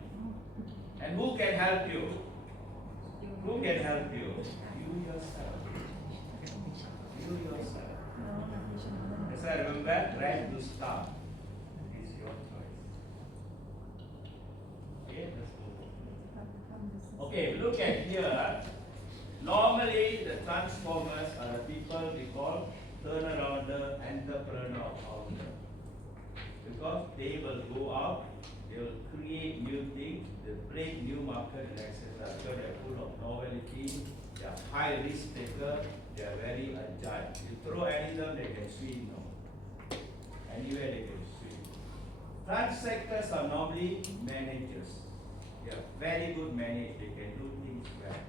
And who can help you? Who can help you? You yourself. You yourself. That's why remember, right to start is your choice. Okay, let's go. Okay, look at here. Normally, the transformers are the people we call turnarounder, entrepreneur, founder. Because they will go out, they will create new things, they break new market and etc. Because they are full of novelty, they are high risk taker, they are very agile. You throw any of them, they can swim now. Anywhere they can swim. Transectors are normally managers. They are very good managers, they can do things well.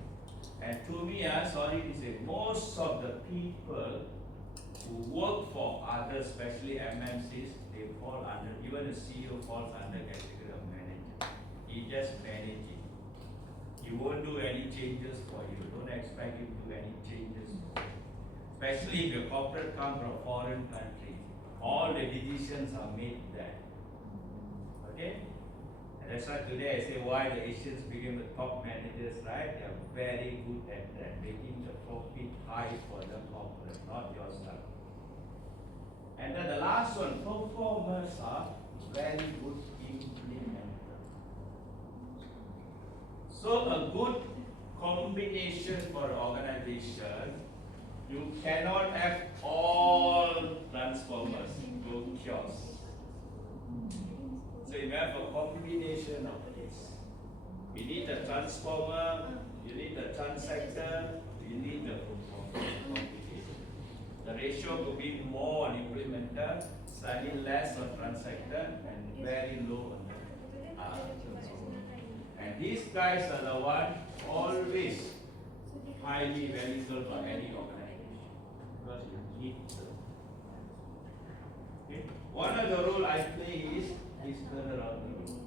And to me, sorry to say, most of the people who work for others, especially MNCs, they fall under, even the CEO falls under category of manager. He just managing. He won't do any changes for you. Don't expect him to do any changes for you. Especially if your corporate comes from a foreign country. All the decisions are made there. Okay? And that's why today I say why the Asians became the top managers, right? They are very good at that, making the profit high for the corporate, not yourself. And then the last one, performers are very good implementers. So a good combination for an organization, you cannot have all transformers go kiosk. So you have a combination of this. You need a transformer, you need a transector, you need the performer. The ratio could be more on implementer, slightly less on transactor, and very low on the transformer. And these guys are the one always highly valuable for any organization because you need them. Okay? One of the role I play is turnaround role.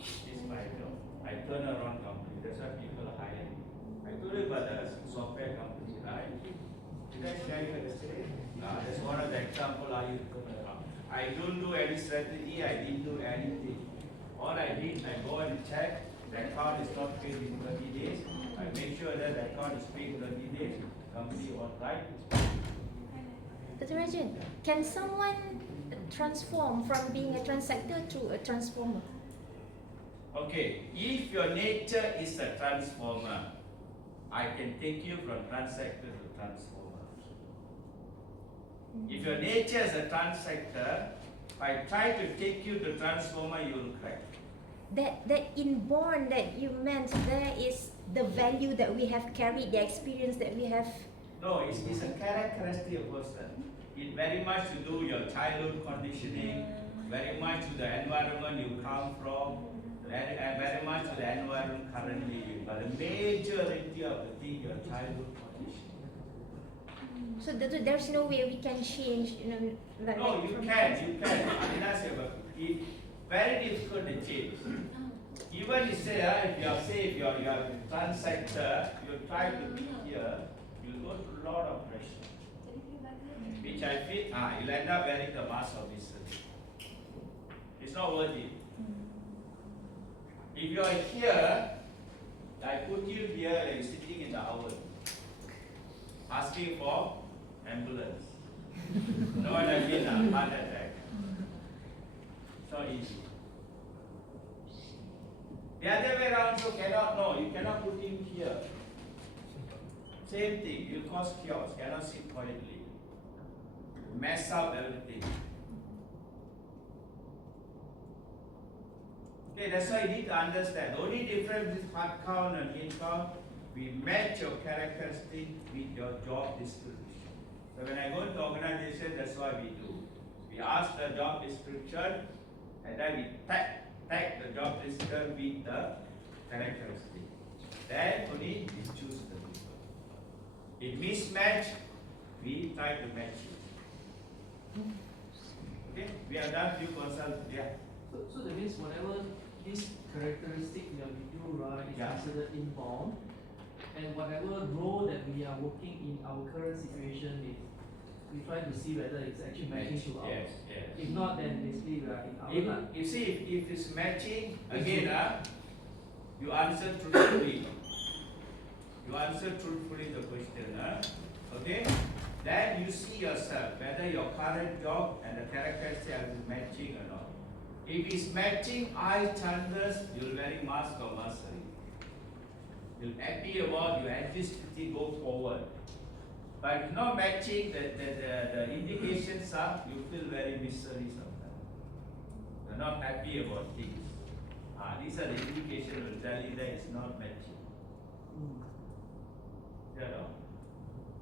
It's my job. I turn around company. That's why people hire me. I told you about the software company, right? Did I share you yesterday? That's one of the example I use. I don't do any strategy, I didn't do anything. All I did, I go and check, the account is not paid in 30 days. I make sure that the account is paid in 30 days. Company was right. Dr. Rajan, can someone transform from being a transactor to a transformer? Okay, if your nature is a transformer, I can take you from transactor to transformer. If your nature is a transactor, if I try to take you to transformer, you will crack. That inborn that you meant, there is the value that we have carried, the experience that we have. No, it's a characteristic of person. It very much to do your childhood conditioning, very much to the environment you come from, and very much to the environment currently. But the majority of the thing, your childhood conditioning. So there's no way we can change, like. No, you can. It's very difficult to change. Even if you are a transactor, you try to be here, you go through a lot of pressure. Which I feel, you'll end up wearing the mask of mystery. It's not worth it. If you are here, I put you here and you're sitting in the hour, asking for ambulance. Know what I mean? Heart attack. It's not easy. The other way around, so you cannot put him here. Same thing, you cause chaos, cannot sit quietly. Mess up everything. Okay, that's why you need to understand. The only difference with heart count and head count, we match your characteristic with your job description. So when I go into organization, that's what we do. We ask the job description and then we tag the job description with the characteristic. Then only we choose the people. If mismatch, we try to match it. Okay, we have done few consults. Yeah. So that means whatever this characteristic that we do, right, is Yeah. considered inbound, and whatever role that we are working in our current situation is, we try to see whether it's actually matching to ours. Yes. If not, then basically we are in our line. You see, if it's matching, again, you answer truthfully. You answer truthfully the question, okay? Then you see yourself whether your current job and the characteristic is matching or not. If it's matching, high chances you'll wearing mask or mastery. You'll happy about your anticipity go forward. But if not matching, the indications are you feel very misery sometimes. You're not happy about things. These are the indications will tell you that it's not matching. You know?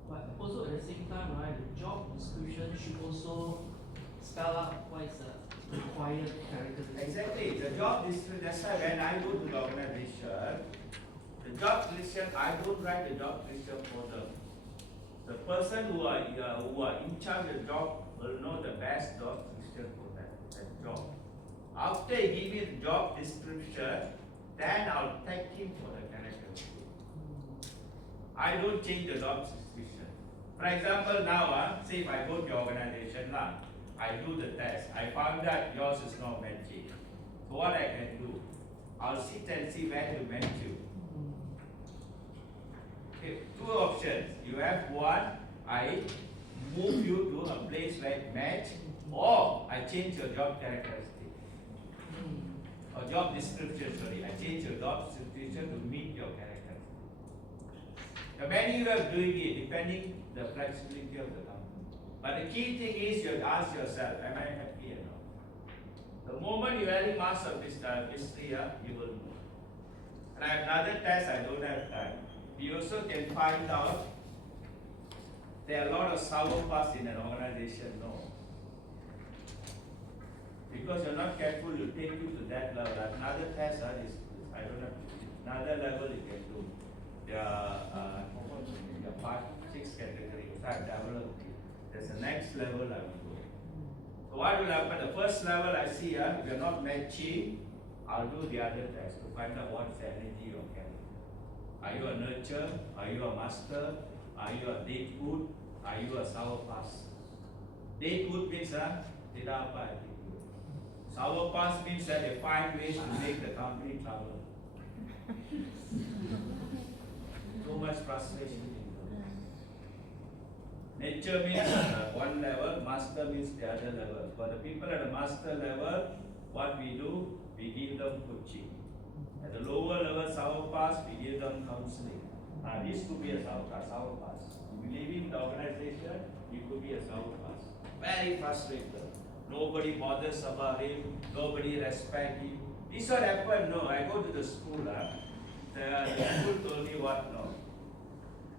But also at the same time, right, the job description should also spell out what is the required characteristic. Exactly. The job description, that's why when I go to the organization, the job description, I don't write the job description for them. The person who are in charge of the job will know the best job description for that job. After he give me the job description, then I'll tag him for the characteristic. I don't change the job description. For example, now, say if I go to your organization, I do the test. I found that yours is not matching. So what I can do, I'll sit and see where to match you. Okay, two options. You have one, I move you to a place where it match, or I change your job characteristic. Or job description, sorry. I change your job description to meet your characteristic. The many way of doing it, depending the flexibility of the company. But the key thing is you ask yourself, am I happy or not? The moment you very mass of this history, you will know. And I have another test, I don't have time. You also can find out there are a lot of sour pass in an organization, no. Because you're not careful, you take you to that level. Another test is, I don't know, another level you can do. There are 5, 6 categories. I've developed it. There's the next level I will go. So what will happen? The first level I see, if you're not matching, I'll do the other test to find out what's the energy you're carrying. Are you a nurture? Are you a master? Are you a datehood? Are you a sour pass? Datehood means tidak apa attitude. Sour pass means that they find ways to make the company trouble. So much frustration in them. Nature means one level, master means the other level. For the people at the master level, what we do, we give them coaching. At the lower level, sour pass, we give them counseling. This could be a sour pass. If you leaving the organization, it could be a sour pass. Very frustrated. Nobody bothers about him, nobody respects him. This what happened, no, I go to the school, the school told me what, no.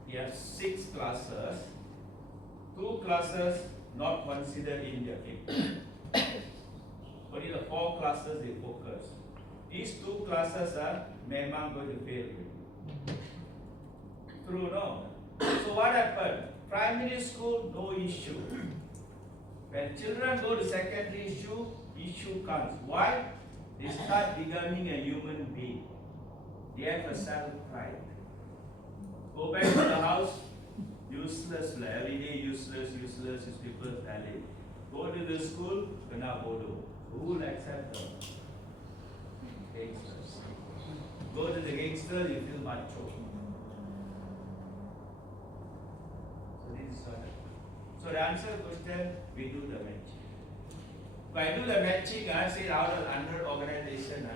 He has 6 classes, 2 classes not considered in their thing. Only the 4 classes they focus. These 2 classes are memang going to fail you. True, no? So what happened? Primary school, no issue. When children go to secondary issue comes. Why? They start becoming a human being. They have a self-pride. Go back to the house, useless, every day useless, is people telling. Go to the school, kena bodoh. Who will accept them? Gangsters. Go to the gangster, you feel macho. So this is what happens. So to answer the question, we do the matching. If I do the matching, say out of 100 organization,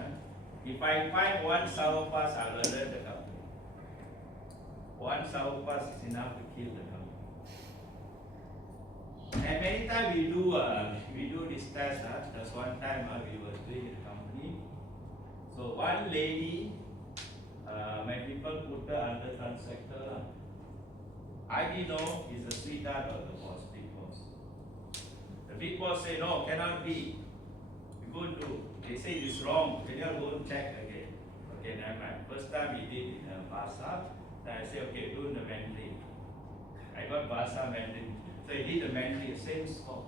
if I find one sour pass, I'll alert the company. One sour pass is enough to kill the company. And many times we do this test. There's one time we were doing in the company. So one lady, my people put her under transector. I didn't know he's the sweetheart of the boss, big boss. The big boss say no, cannot be. You go to, they say it's wrong. Can you go and check again? Okay, never mind. First time we did in Bahasa, then I say okay, do in the Mandarin. I got Bahasa Mandarin. So he did the Mandarin, same score.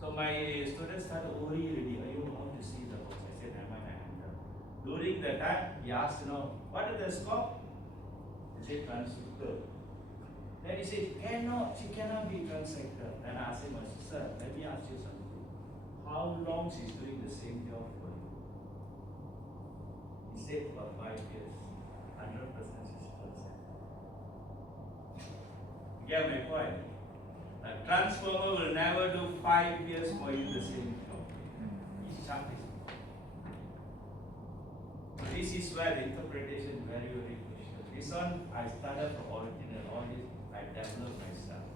So my students started worrying already. Are you how to see the boss? I said, never mind, I handle. During the time, he asked, what is the score? He said, transector. Then he said, she cannot be transector. Then I asked him, sir, let me ask you something. How long she's doing the same job for you? He said, for 5 years. 100% she's transector. You get my point? A transformer will never do 5 years for you the same job. He's chucked his mouth. So this is where the interpretation is very, very crucial. This one, I started from original, all this I developed myself.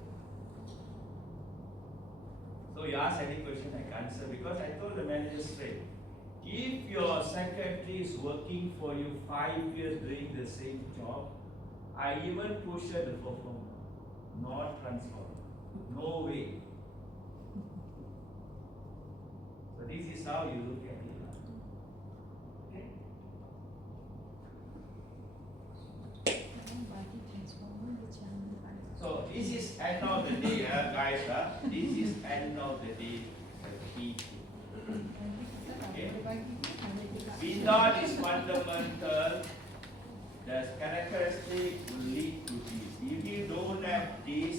So you ask any question, I can answer because I told the manager straight. If your secretary is working for you 5 years doing the same job, I even push her the performer, not transformer. No way. So this is how you look at it. Okay? So this is end of the day, guys. This is end of the day. The key. Okay. Without is fundamental. The characteristic will lead to this. If you don't have this,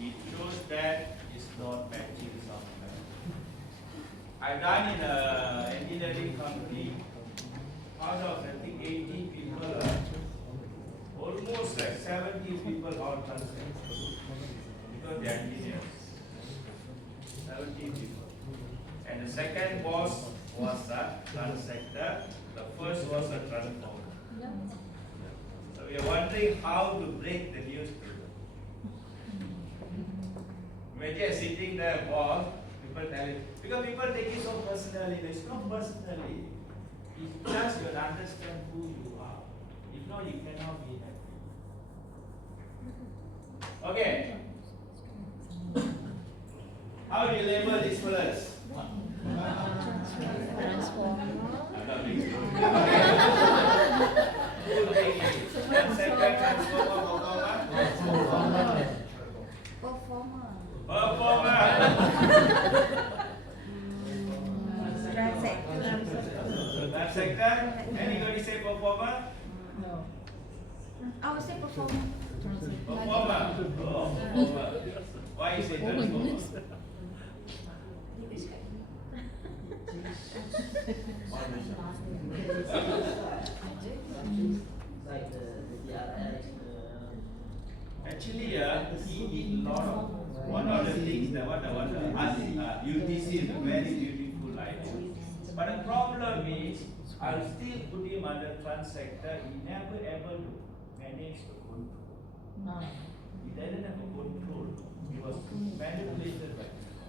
it shows that it's not matching somewhere. I've done in an engineering company. Out of I think 80 people, almost like 70 people all transferred because they are engineers. 70 people. And the second boss was a transector. The first was a transformer. So we are wondering how to break the news to them. Imagine sitting there, boss, people tell it, because people take it so personally. It's not personally. It's just you understand who you are. If not, you cannot be happy. Okay. How do you label this first? Transformer. Second transformer, Performer. Transector. Anybody say performer? No. I would say performer. Performer. Oh, performer. Why you say transformer? Like the DRS, Actually, he did a lot the things that UTC is a very beautiful idea. But the problem is, I'll still put him under transector. He never able to manage the control. He doesn't have a control. He was manipulated by people.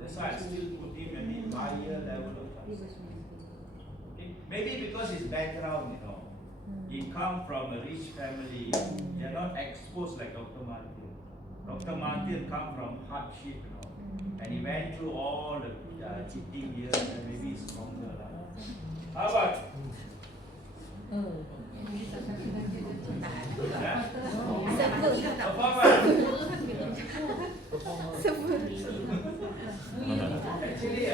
That's why I still put him at the higher level of transector. Okay? Maybe because his background, he come from a rich family. They are not exposed like Dr. Martin. Dr. Martin come from hardship, and he went through all the cheating years, and maybe he's stronger. How about? Actually,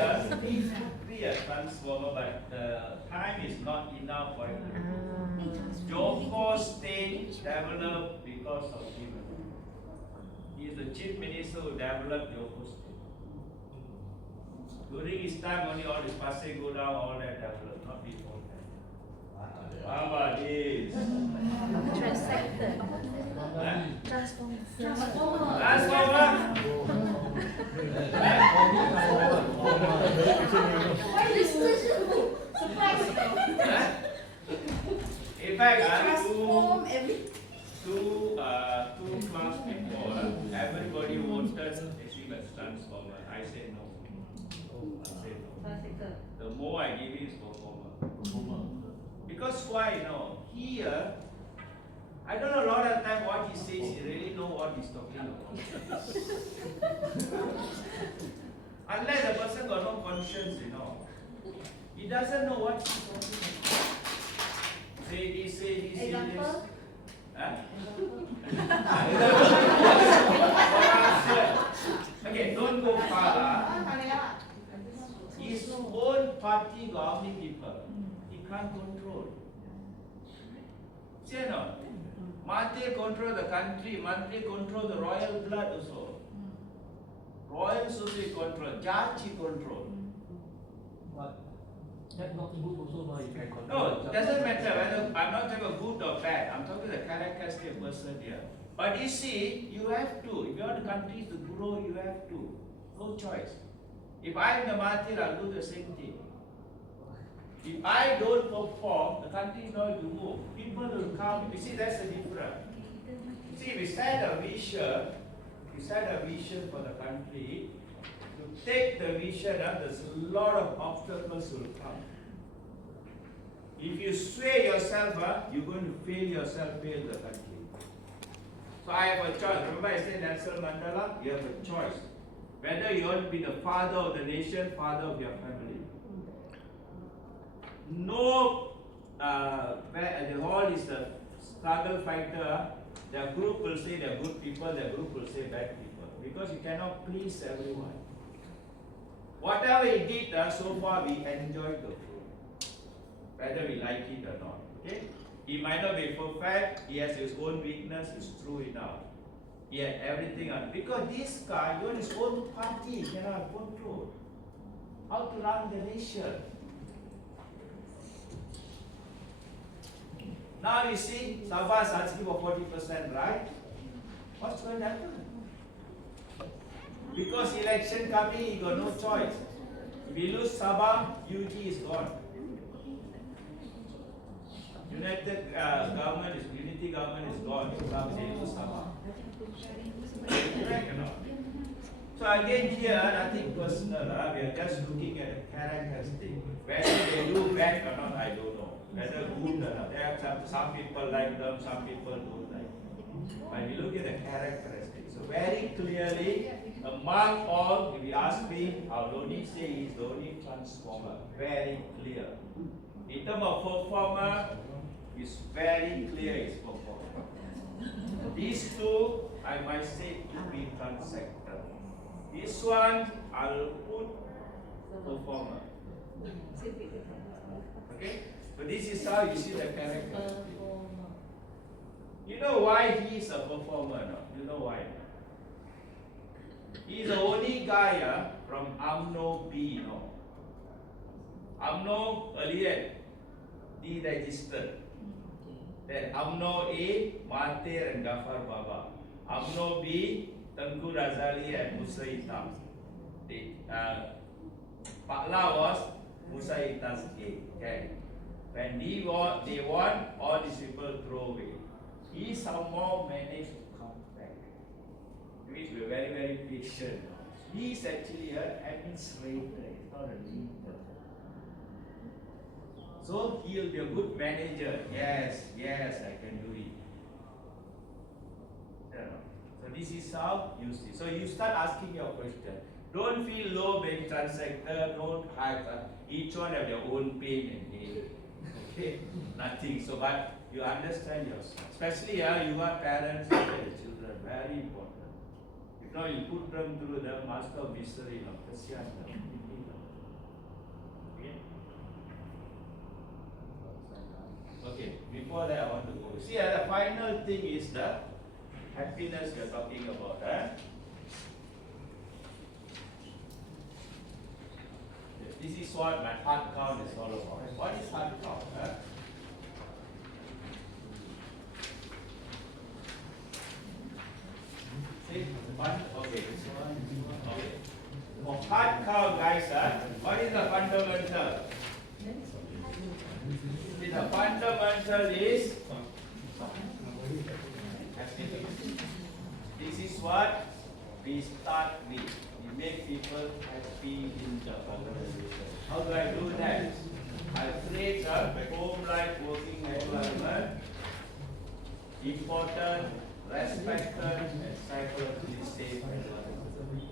he could be a transformer, but the time is not enough for him. Johor State developed because of him. He is the chief minister who developed Johor State. During his time, only all his passing go down, all that developed, not before that. How about this? Transector. Transformer? In fact, two months before, everybody voted as transformer. I said no. The more I give is performer. Because why, here, I don't know a lot of time what he says, he really know what he's talking about. Unless the person got no conscience, he doesn't know what he's talking about. Say this, Huh? Okay, don't go far. His own party got how many people? He can't control. See or not? Mahathir control the country, Mantri control the royal blood also. Royal society control, Jaji control. But that's not good also, no, you can control. No, it doesn't matter whether, I'm not talking about good or bad, I'm talking the characteristic person here. But you see, you have to, if you want the country to grow, you have to. No choice. If I'm the Mahathir, I'll do the same thing. If I don't perform, the country is not going to move. People will come. You see, that's the difference. You see, we set a vision for the country. To take the vision, there's a lot of obstacles will come. If you sway yourself, you're going to fail yourself, fail the country. So I have a choice. Remember I said Nelson Mandela? You have a choice. Whether you want to be the father of the nation, father of your family. No, the whole is the struggle fighter. Their group will say they're good people, their group will say bad people. Because you cannot please everyone. Whatever he did, so far we enjoyed the fruit. Whether we like it or not. Okay? He might not be perfect, he has his own weakness, it's true enough. He had everything on. Because this guy, he his own party, he cannot control. How to run the nation? Now you see, Sabah is asking for 40%, right? What's going to happen? Because election coming, he got no choice. If we lose Sabah, UG is gone. Unity government is gone. If they lose Sabah. Correct or not? So again here, nothing personal. We are just looking at the characteristic. Whether they do bad or not, I don't know. Whether good or not. There are some people like them, some people don't like them. But we look at the characteristics. So very clearly, among all, if you ask me, I will only say he is the only transformer. Very clear. In terms of performer, it's very clear his performer. These two, I might say, to be transector. This one, I'll put performer. Okay? But this is how you see the character. You know why he is a performer? No? You know why? He is the only guy from UMNO B. No? UMNO earlier deregistered. Then UMNO A, Mahathir and Ghaffar Baba. UMNO B, Tengku Razali and Musa Hitam. Pak La was Musa Hitam's age. Okay. When they won, all these people throw away. He somehow managed to come back. Which we are very, very patient. He is actually an administrator, he's not a leader. So he will be a good manager. Yes, I can do it. So this is how you see. So you start asking your question. Don't feel low being transactor, don't have each one have their own pain and gain. Okay? Nothing. So but you understand yourself. Especially you are parents of the children, very important. If not you put them through the master of misery, kasihan. Okay, before that I want to go. See, the final thing is the happiness we are talking about. This is what my heart count is all about. What is heart count? See, one, okay. For heart count, guys, what is the fundamental? See, the fundamental is happiness. This is what we start with. We make people happy in the organization. How do I do that? I create a home-like working environment, important, respected, and psychologically safe environment.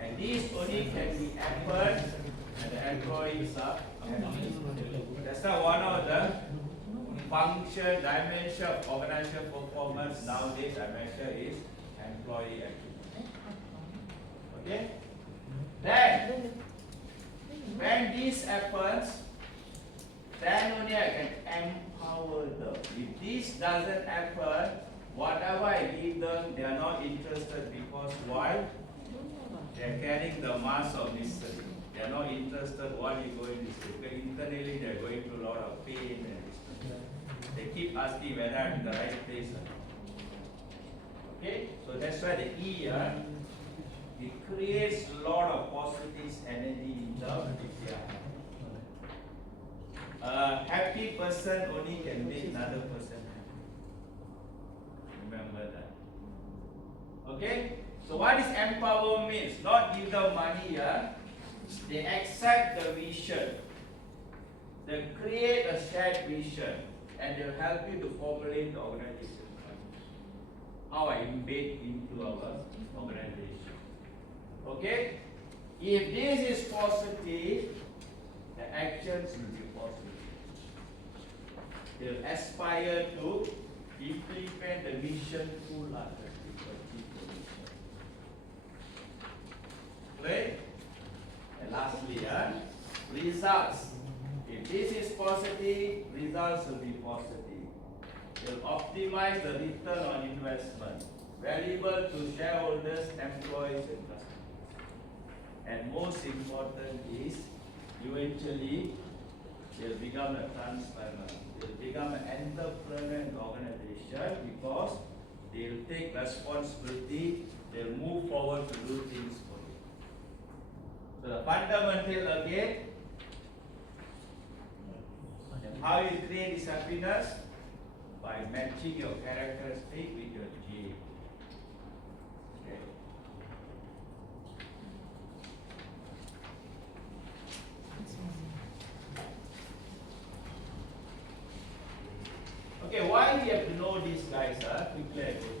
And these only can be happen and the employees are happy. That's not one of the function, dimension of organizational performance nowadays. I measure is employee activity. Okay? Then, when this happens, then only I can empower them. If this doesn't happen, whatever I give them, they are not interested because why? They are carrying the mass of misery. They are not interested what you going to say. Because internally they are going through a lot of pain and distress. They keep asking whether I'm in the right place or not. Okay? So that's why the E, it creates a lot of positive energy in them if they are happy. A happy person only can make another person happy. Remember that. Okay? So what is empower means? Not give them money, they accept the vision. They create a shared vision and they'll help you to formulate the organization. How I embed into our organization. Okay? If this is positive, the actions will be positive. They'll aspire to implement the mission full-heartedly to achieve the mission. Right? And lastly, results. If this is positive, results will be positive. They'll optimize the return on investment, valuable to shareholders, employees, and customers. And most important is, eventually, they'll become a transparent. They'll become an entrepreneur in the organization because they'll take responsibility, they'll move forward to do things for you. So the fundamental again, and how you create this happiness? By matching your characteristic with your G. Okay. Okay, why we have to know these guys? Quickly I go through.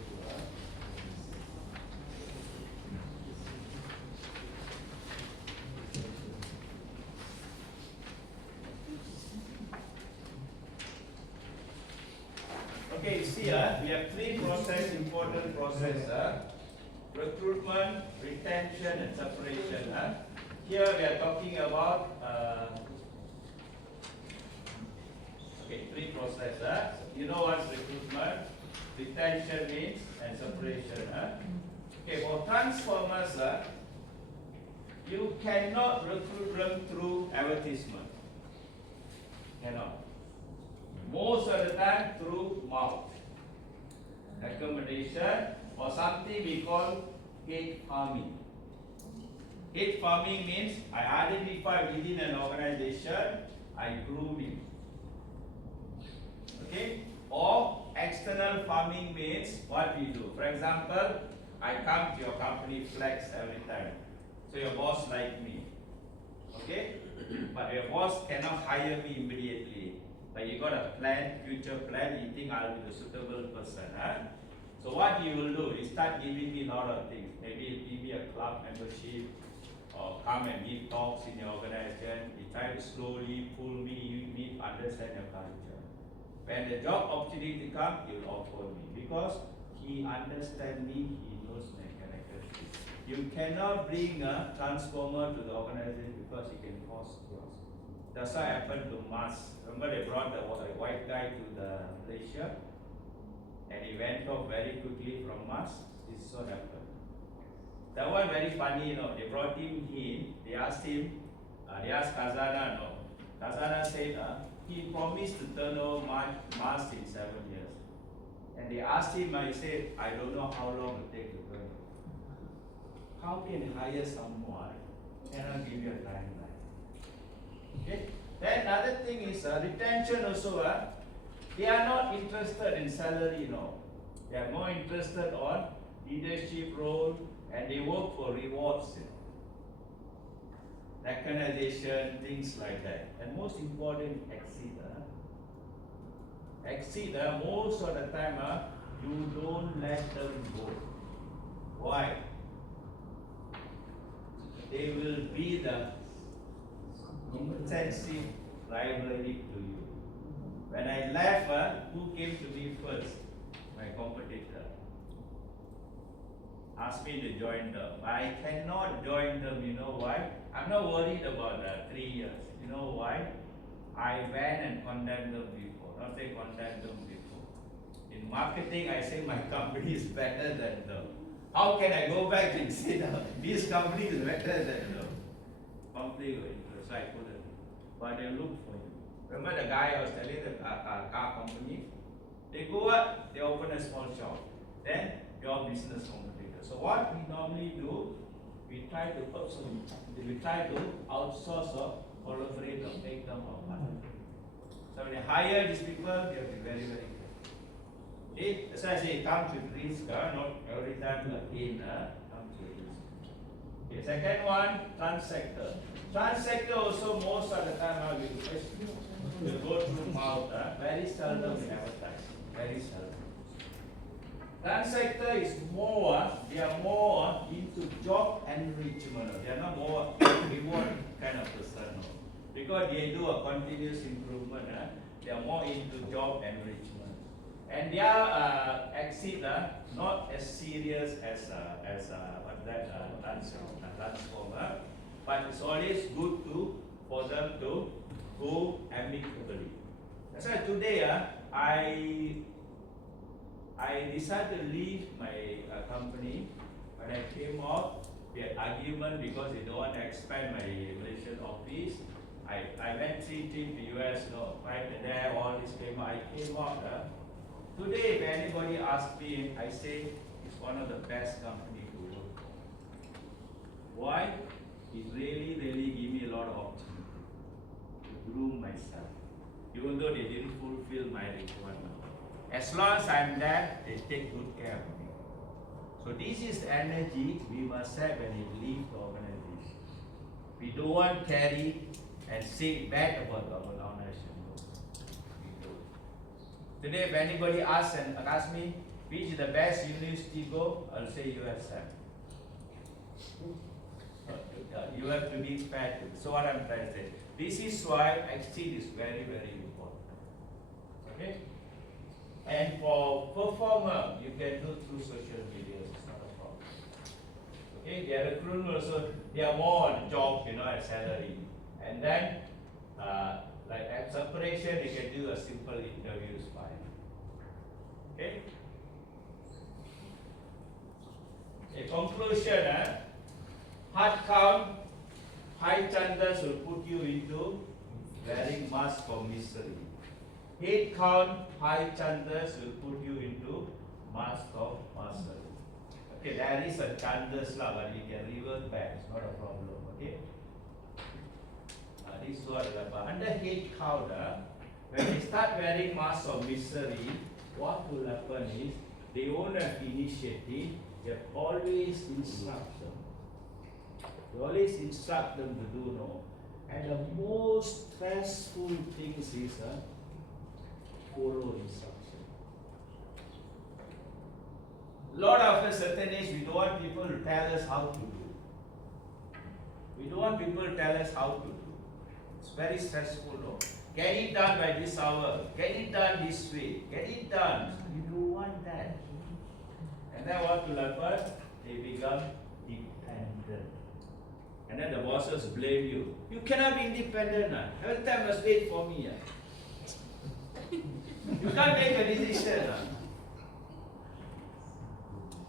Okay, see here, we have three important process. Recruitment, retention, and separation. Here we are talking about three process. You know what's recruitment, retention means, and separation. Okay, for transformers, you cannot recruit them through advertisement. Cannot. Most of the time through mouth, accommodation, or something we call hate farming. Hate farming means I identify within an organization, I groom him. Okay? Or external farming means what we do. For example, I come to your company flex every time. So your boss like me. Okay? But your boss cannot hire me immediately. But you got a plan, future plan, you think I'll be the suitable person. Huh? So what you will do is start giving me a lot of things. Maybe give me a club membership or come and give talks in your organization. You try to slowly pull me, you need to understand your culture. When the job opportunity comes, he'll offer me because he understands me, he knows my characteristics. You cannot bring a transformer to the organization because he can cause chaos. That's what happened to Mars. Remember they brought the white guy to the Malaysia and he went off very quickly from Mars. This is what happened. That one very funny, you know. They brought him in, they asked him, they asked Kazana, no. Kazana said, he promised to turn over Mars in 7 years. And they asked him, he said, I don't know how long it will take to turn over. How can you hire someone cannot give you a timeline? Okay? Then another thing is retention also. They are not interested in salary, you know. They are more interested on leadership role and they work for rewards, you know. Recognition, things like that. And most important, exit. Exit, most of the time, you don't let them go. Why? They will be the intensive rivalry to you. When I left, who came to me first? My competitor. Asked me to join them. I cannot join them, you know why? I'm not worried about 3 years. You know why? I went and condemned them before. Not say condemned them before. In marketing, I say my company is better than them. How can I go back and say that this company is better than them? Conflict of interest, I couldn't. But they look for you. Remember the guy I was telling, the car company? They go up, they open a small shop. Then your business competitor. So what we normally do, we try to outsource or collaborate or make them our partner. So when you hire these people, you have to be very, very careful. Okay? That's why I say it comes with risk, not every time again comes with risk. Okay, second one, transsector. Transsector also most of the time will go through mouth, very seldom in advertising, very seldom. Transsector is more, they are more into job enrichment. They are not more reward kind of person. No. Because they do a continuous improvement, they are more into job enrichment. And their exit not as serious as transformer, but it's always good for them to go amicably. That's why today I decided to leave my company. When I came out, we had argument because they don't want to expand my Malaysian office. I went 3 trips to US, right there, all this came out. I came out. Today, if anybody asks me, I say it's one of the best companies to work for. Why? It really, really gave me a lot of opportunity to groom myself, even though they didn't fulfill my requirement. As long as I'm there, they take good care of me. So this is the energy we must have when we leave the organization. We don't want to carry and say bad about the organization. We don't. Today, if anybody asks me which is the best university to go, I'll say USM. You have to be fair to. So what I'm trying to say, this is why exit is very, very important. Okay? And for performer, you can do through social media, it's not a problem. Okay, they are recruitment also, they are more on job, as salary. And then, like at separation, they can do a simple interview is fine. Okay? A conclusion, hard count, high chances will put you into wearing mask for misery. Head count, high chances will put you into mask of muscle. Okay, there is a chances lah, but we can revert back. It's not a problem. Okay. This is what under head count. When they start wearing masks of misery, what will happen is they won't have initiative. They always instruct them. They always instruct them to do no. And the most stressful things is follow instruction. Lot of a certain age, we don't want people to tell us how to do. We don't want people to tell us how to do. It's very stressful. No? Get it done by this hour. Get it done this way. Get it done. You don't want that. And then what will happen? They become dependent. And then the bosses blame you. You cannot be independent. Every time must wait for me. You can't make a decision.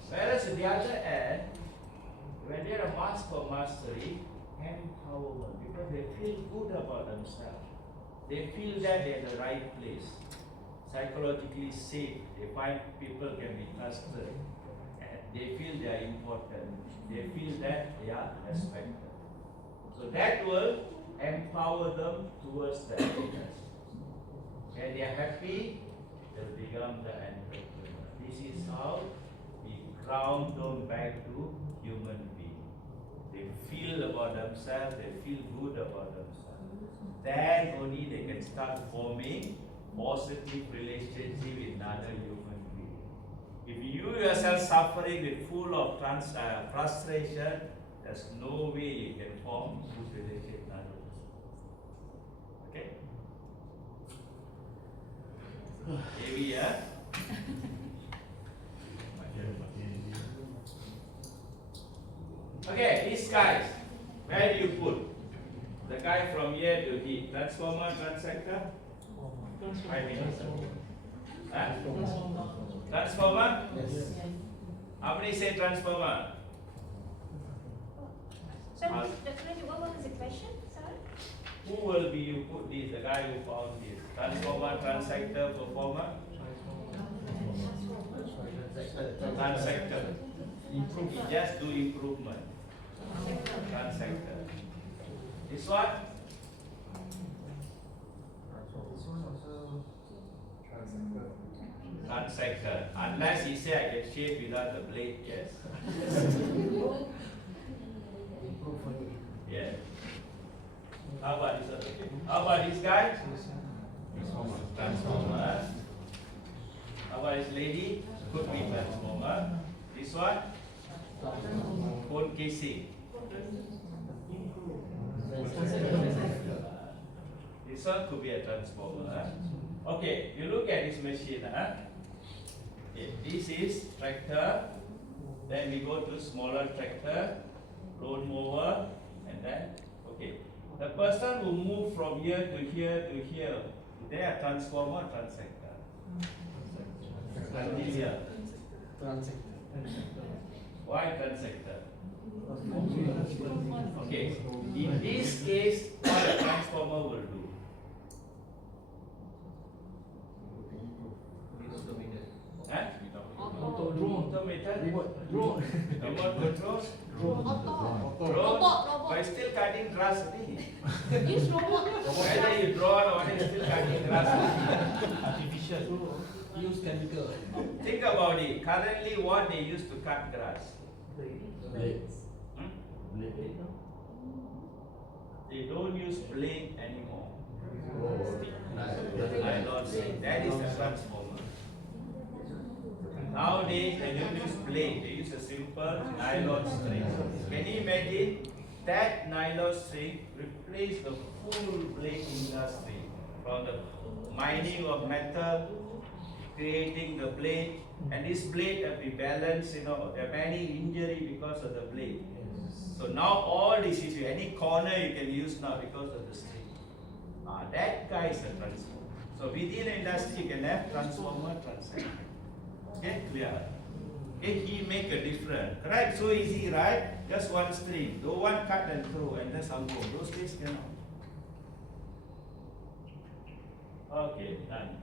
Whereas on the other end, when they are mask for mastery, empowerment, because they feel good about themselves. They feel that they're in the right place. Psychologically safe. They find people can be trusted. And they feel they are important. They feel that they are respected. So that will empower them towards the happiness. When they are happy, they'll become the entrepreneur. This is how we ground them back to human being. They feel about themselves, they feel good about themselves. Then only they can start forming positive relationship with another human being. If you yourself suffering with full of frustration, there's no way you can form good relationship with another person. Okay? Maybe, Okay, these guys, where do you put? The guy from here to here, transformer, transector? I mean, transformer? Yes. How many say transformer? Sorry, what was the question? Sorry? Who will be you put this? The guy who found this. Transformer, transector, performer? Transector. Improve. He just do improvement. Transector. This one? Transector. Unless he say I can shave without the blade, yes. Yeah. How about this other thing? How about this guy? Transformer. How about this lady? Could be transformer. This one? Cone casing. This one could be a transformer. Okay, you look at this machine. Okay, this is tractor. Then we go to smaller tractor, lawn mower, and then, okay. The person who move from here to here to here, they are transformer, transector. Until here. Why transector? Okay, in this case, what a transformer will do? Huh? Automated? Remote control? Drone? But it's still cutting grass. Use robot. Whether you drone or it's still cutting grass. Artificial. Use chemical. Think about it. Currently, what they use to cut grass? Blades. They don't use blade anymore. Nylon string. That is a transformer. Nowadays, they don't use blade. They use a simple nylon string. Can you imagine that nylon string replace the full blade industry from the mining of metal, creating the blade, and this blade will be balanced. There are many injury because of the blade. So now all this issue, any corner you can use now because of the string. That guy is a transformer. So within the industry, you can have transformer, transformer. Okay, clear? Okay, he make a difference. Right? So easy, right? Just one string. No one cut and throw and just ungo. Those days cannot. Okay, done.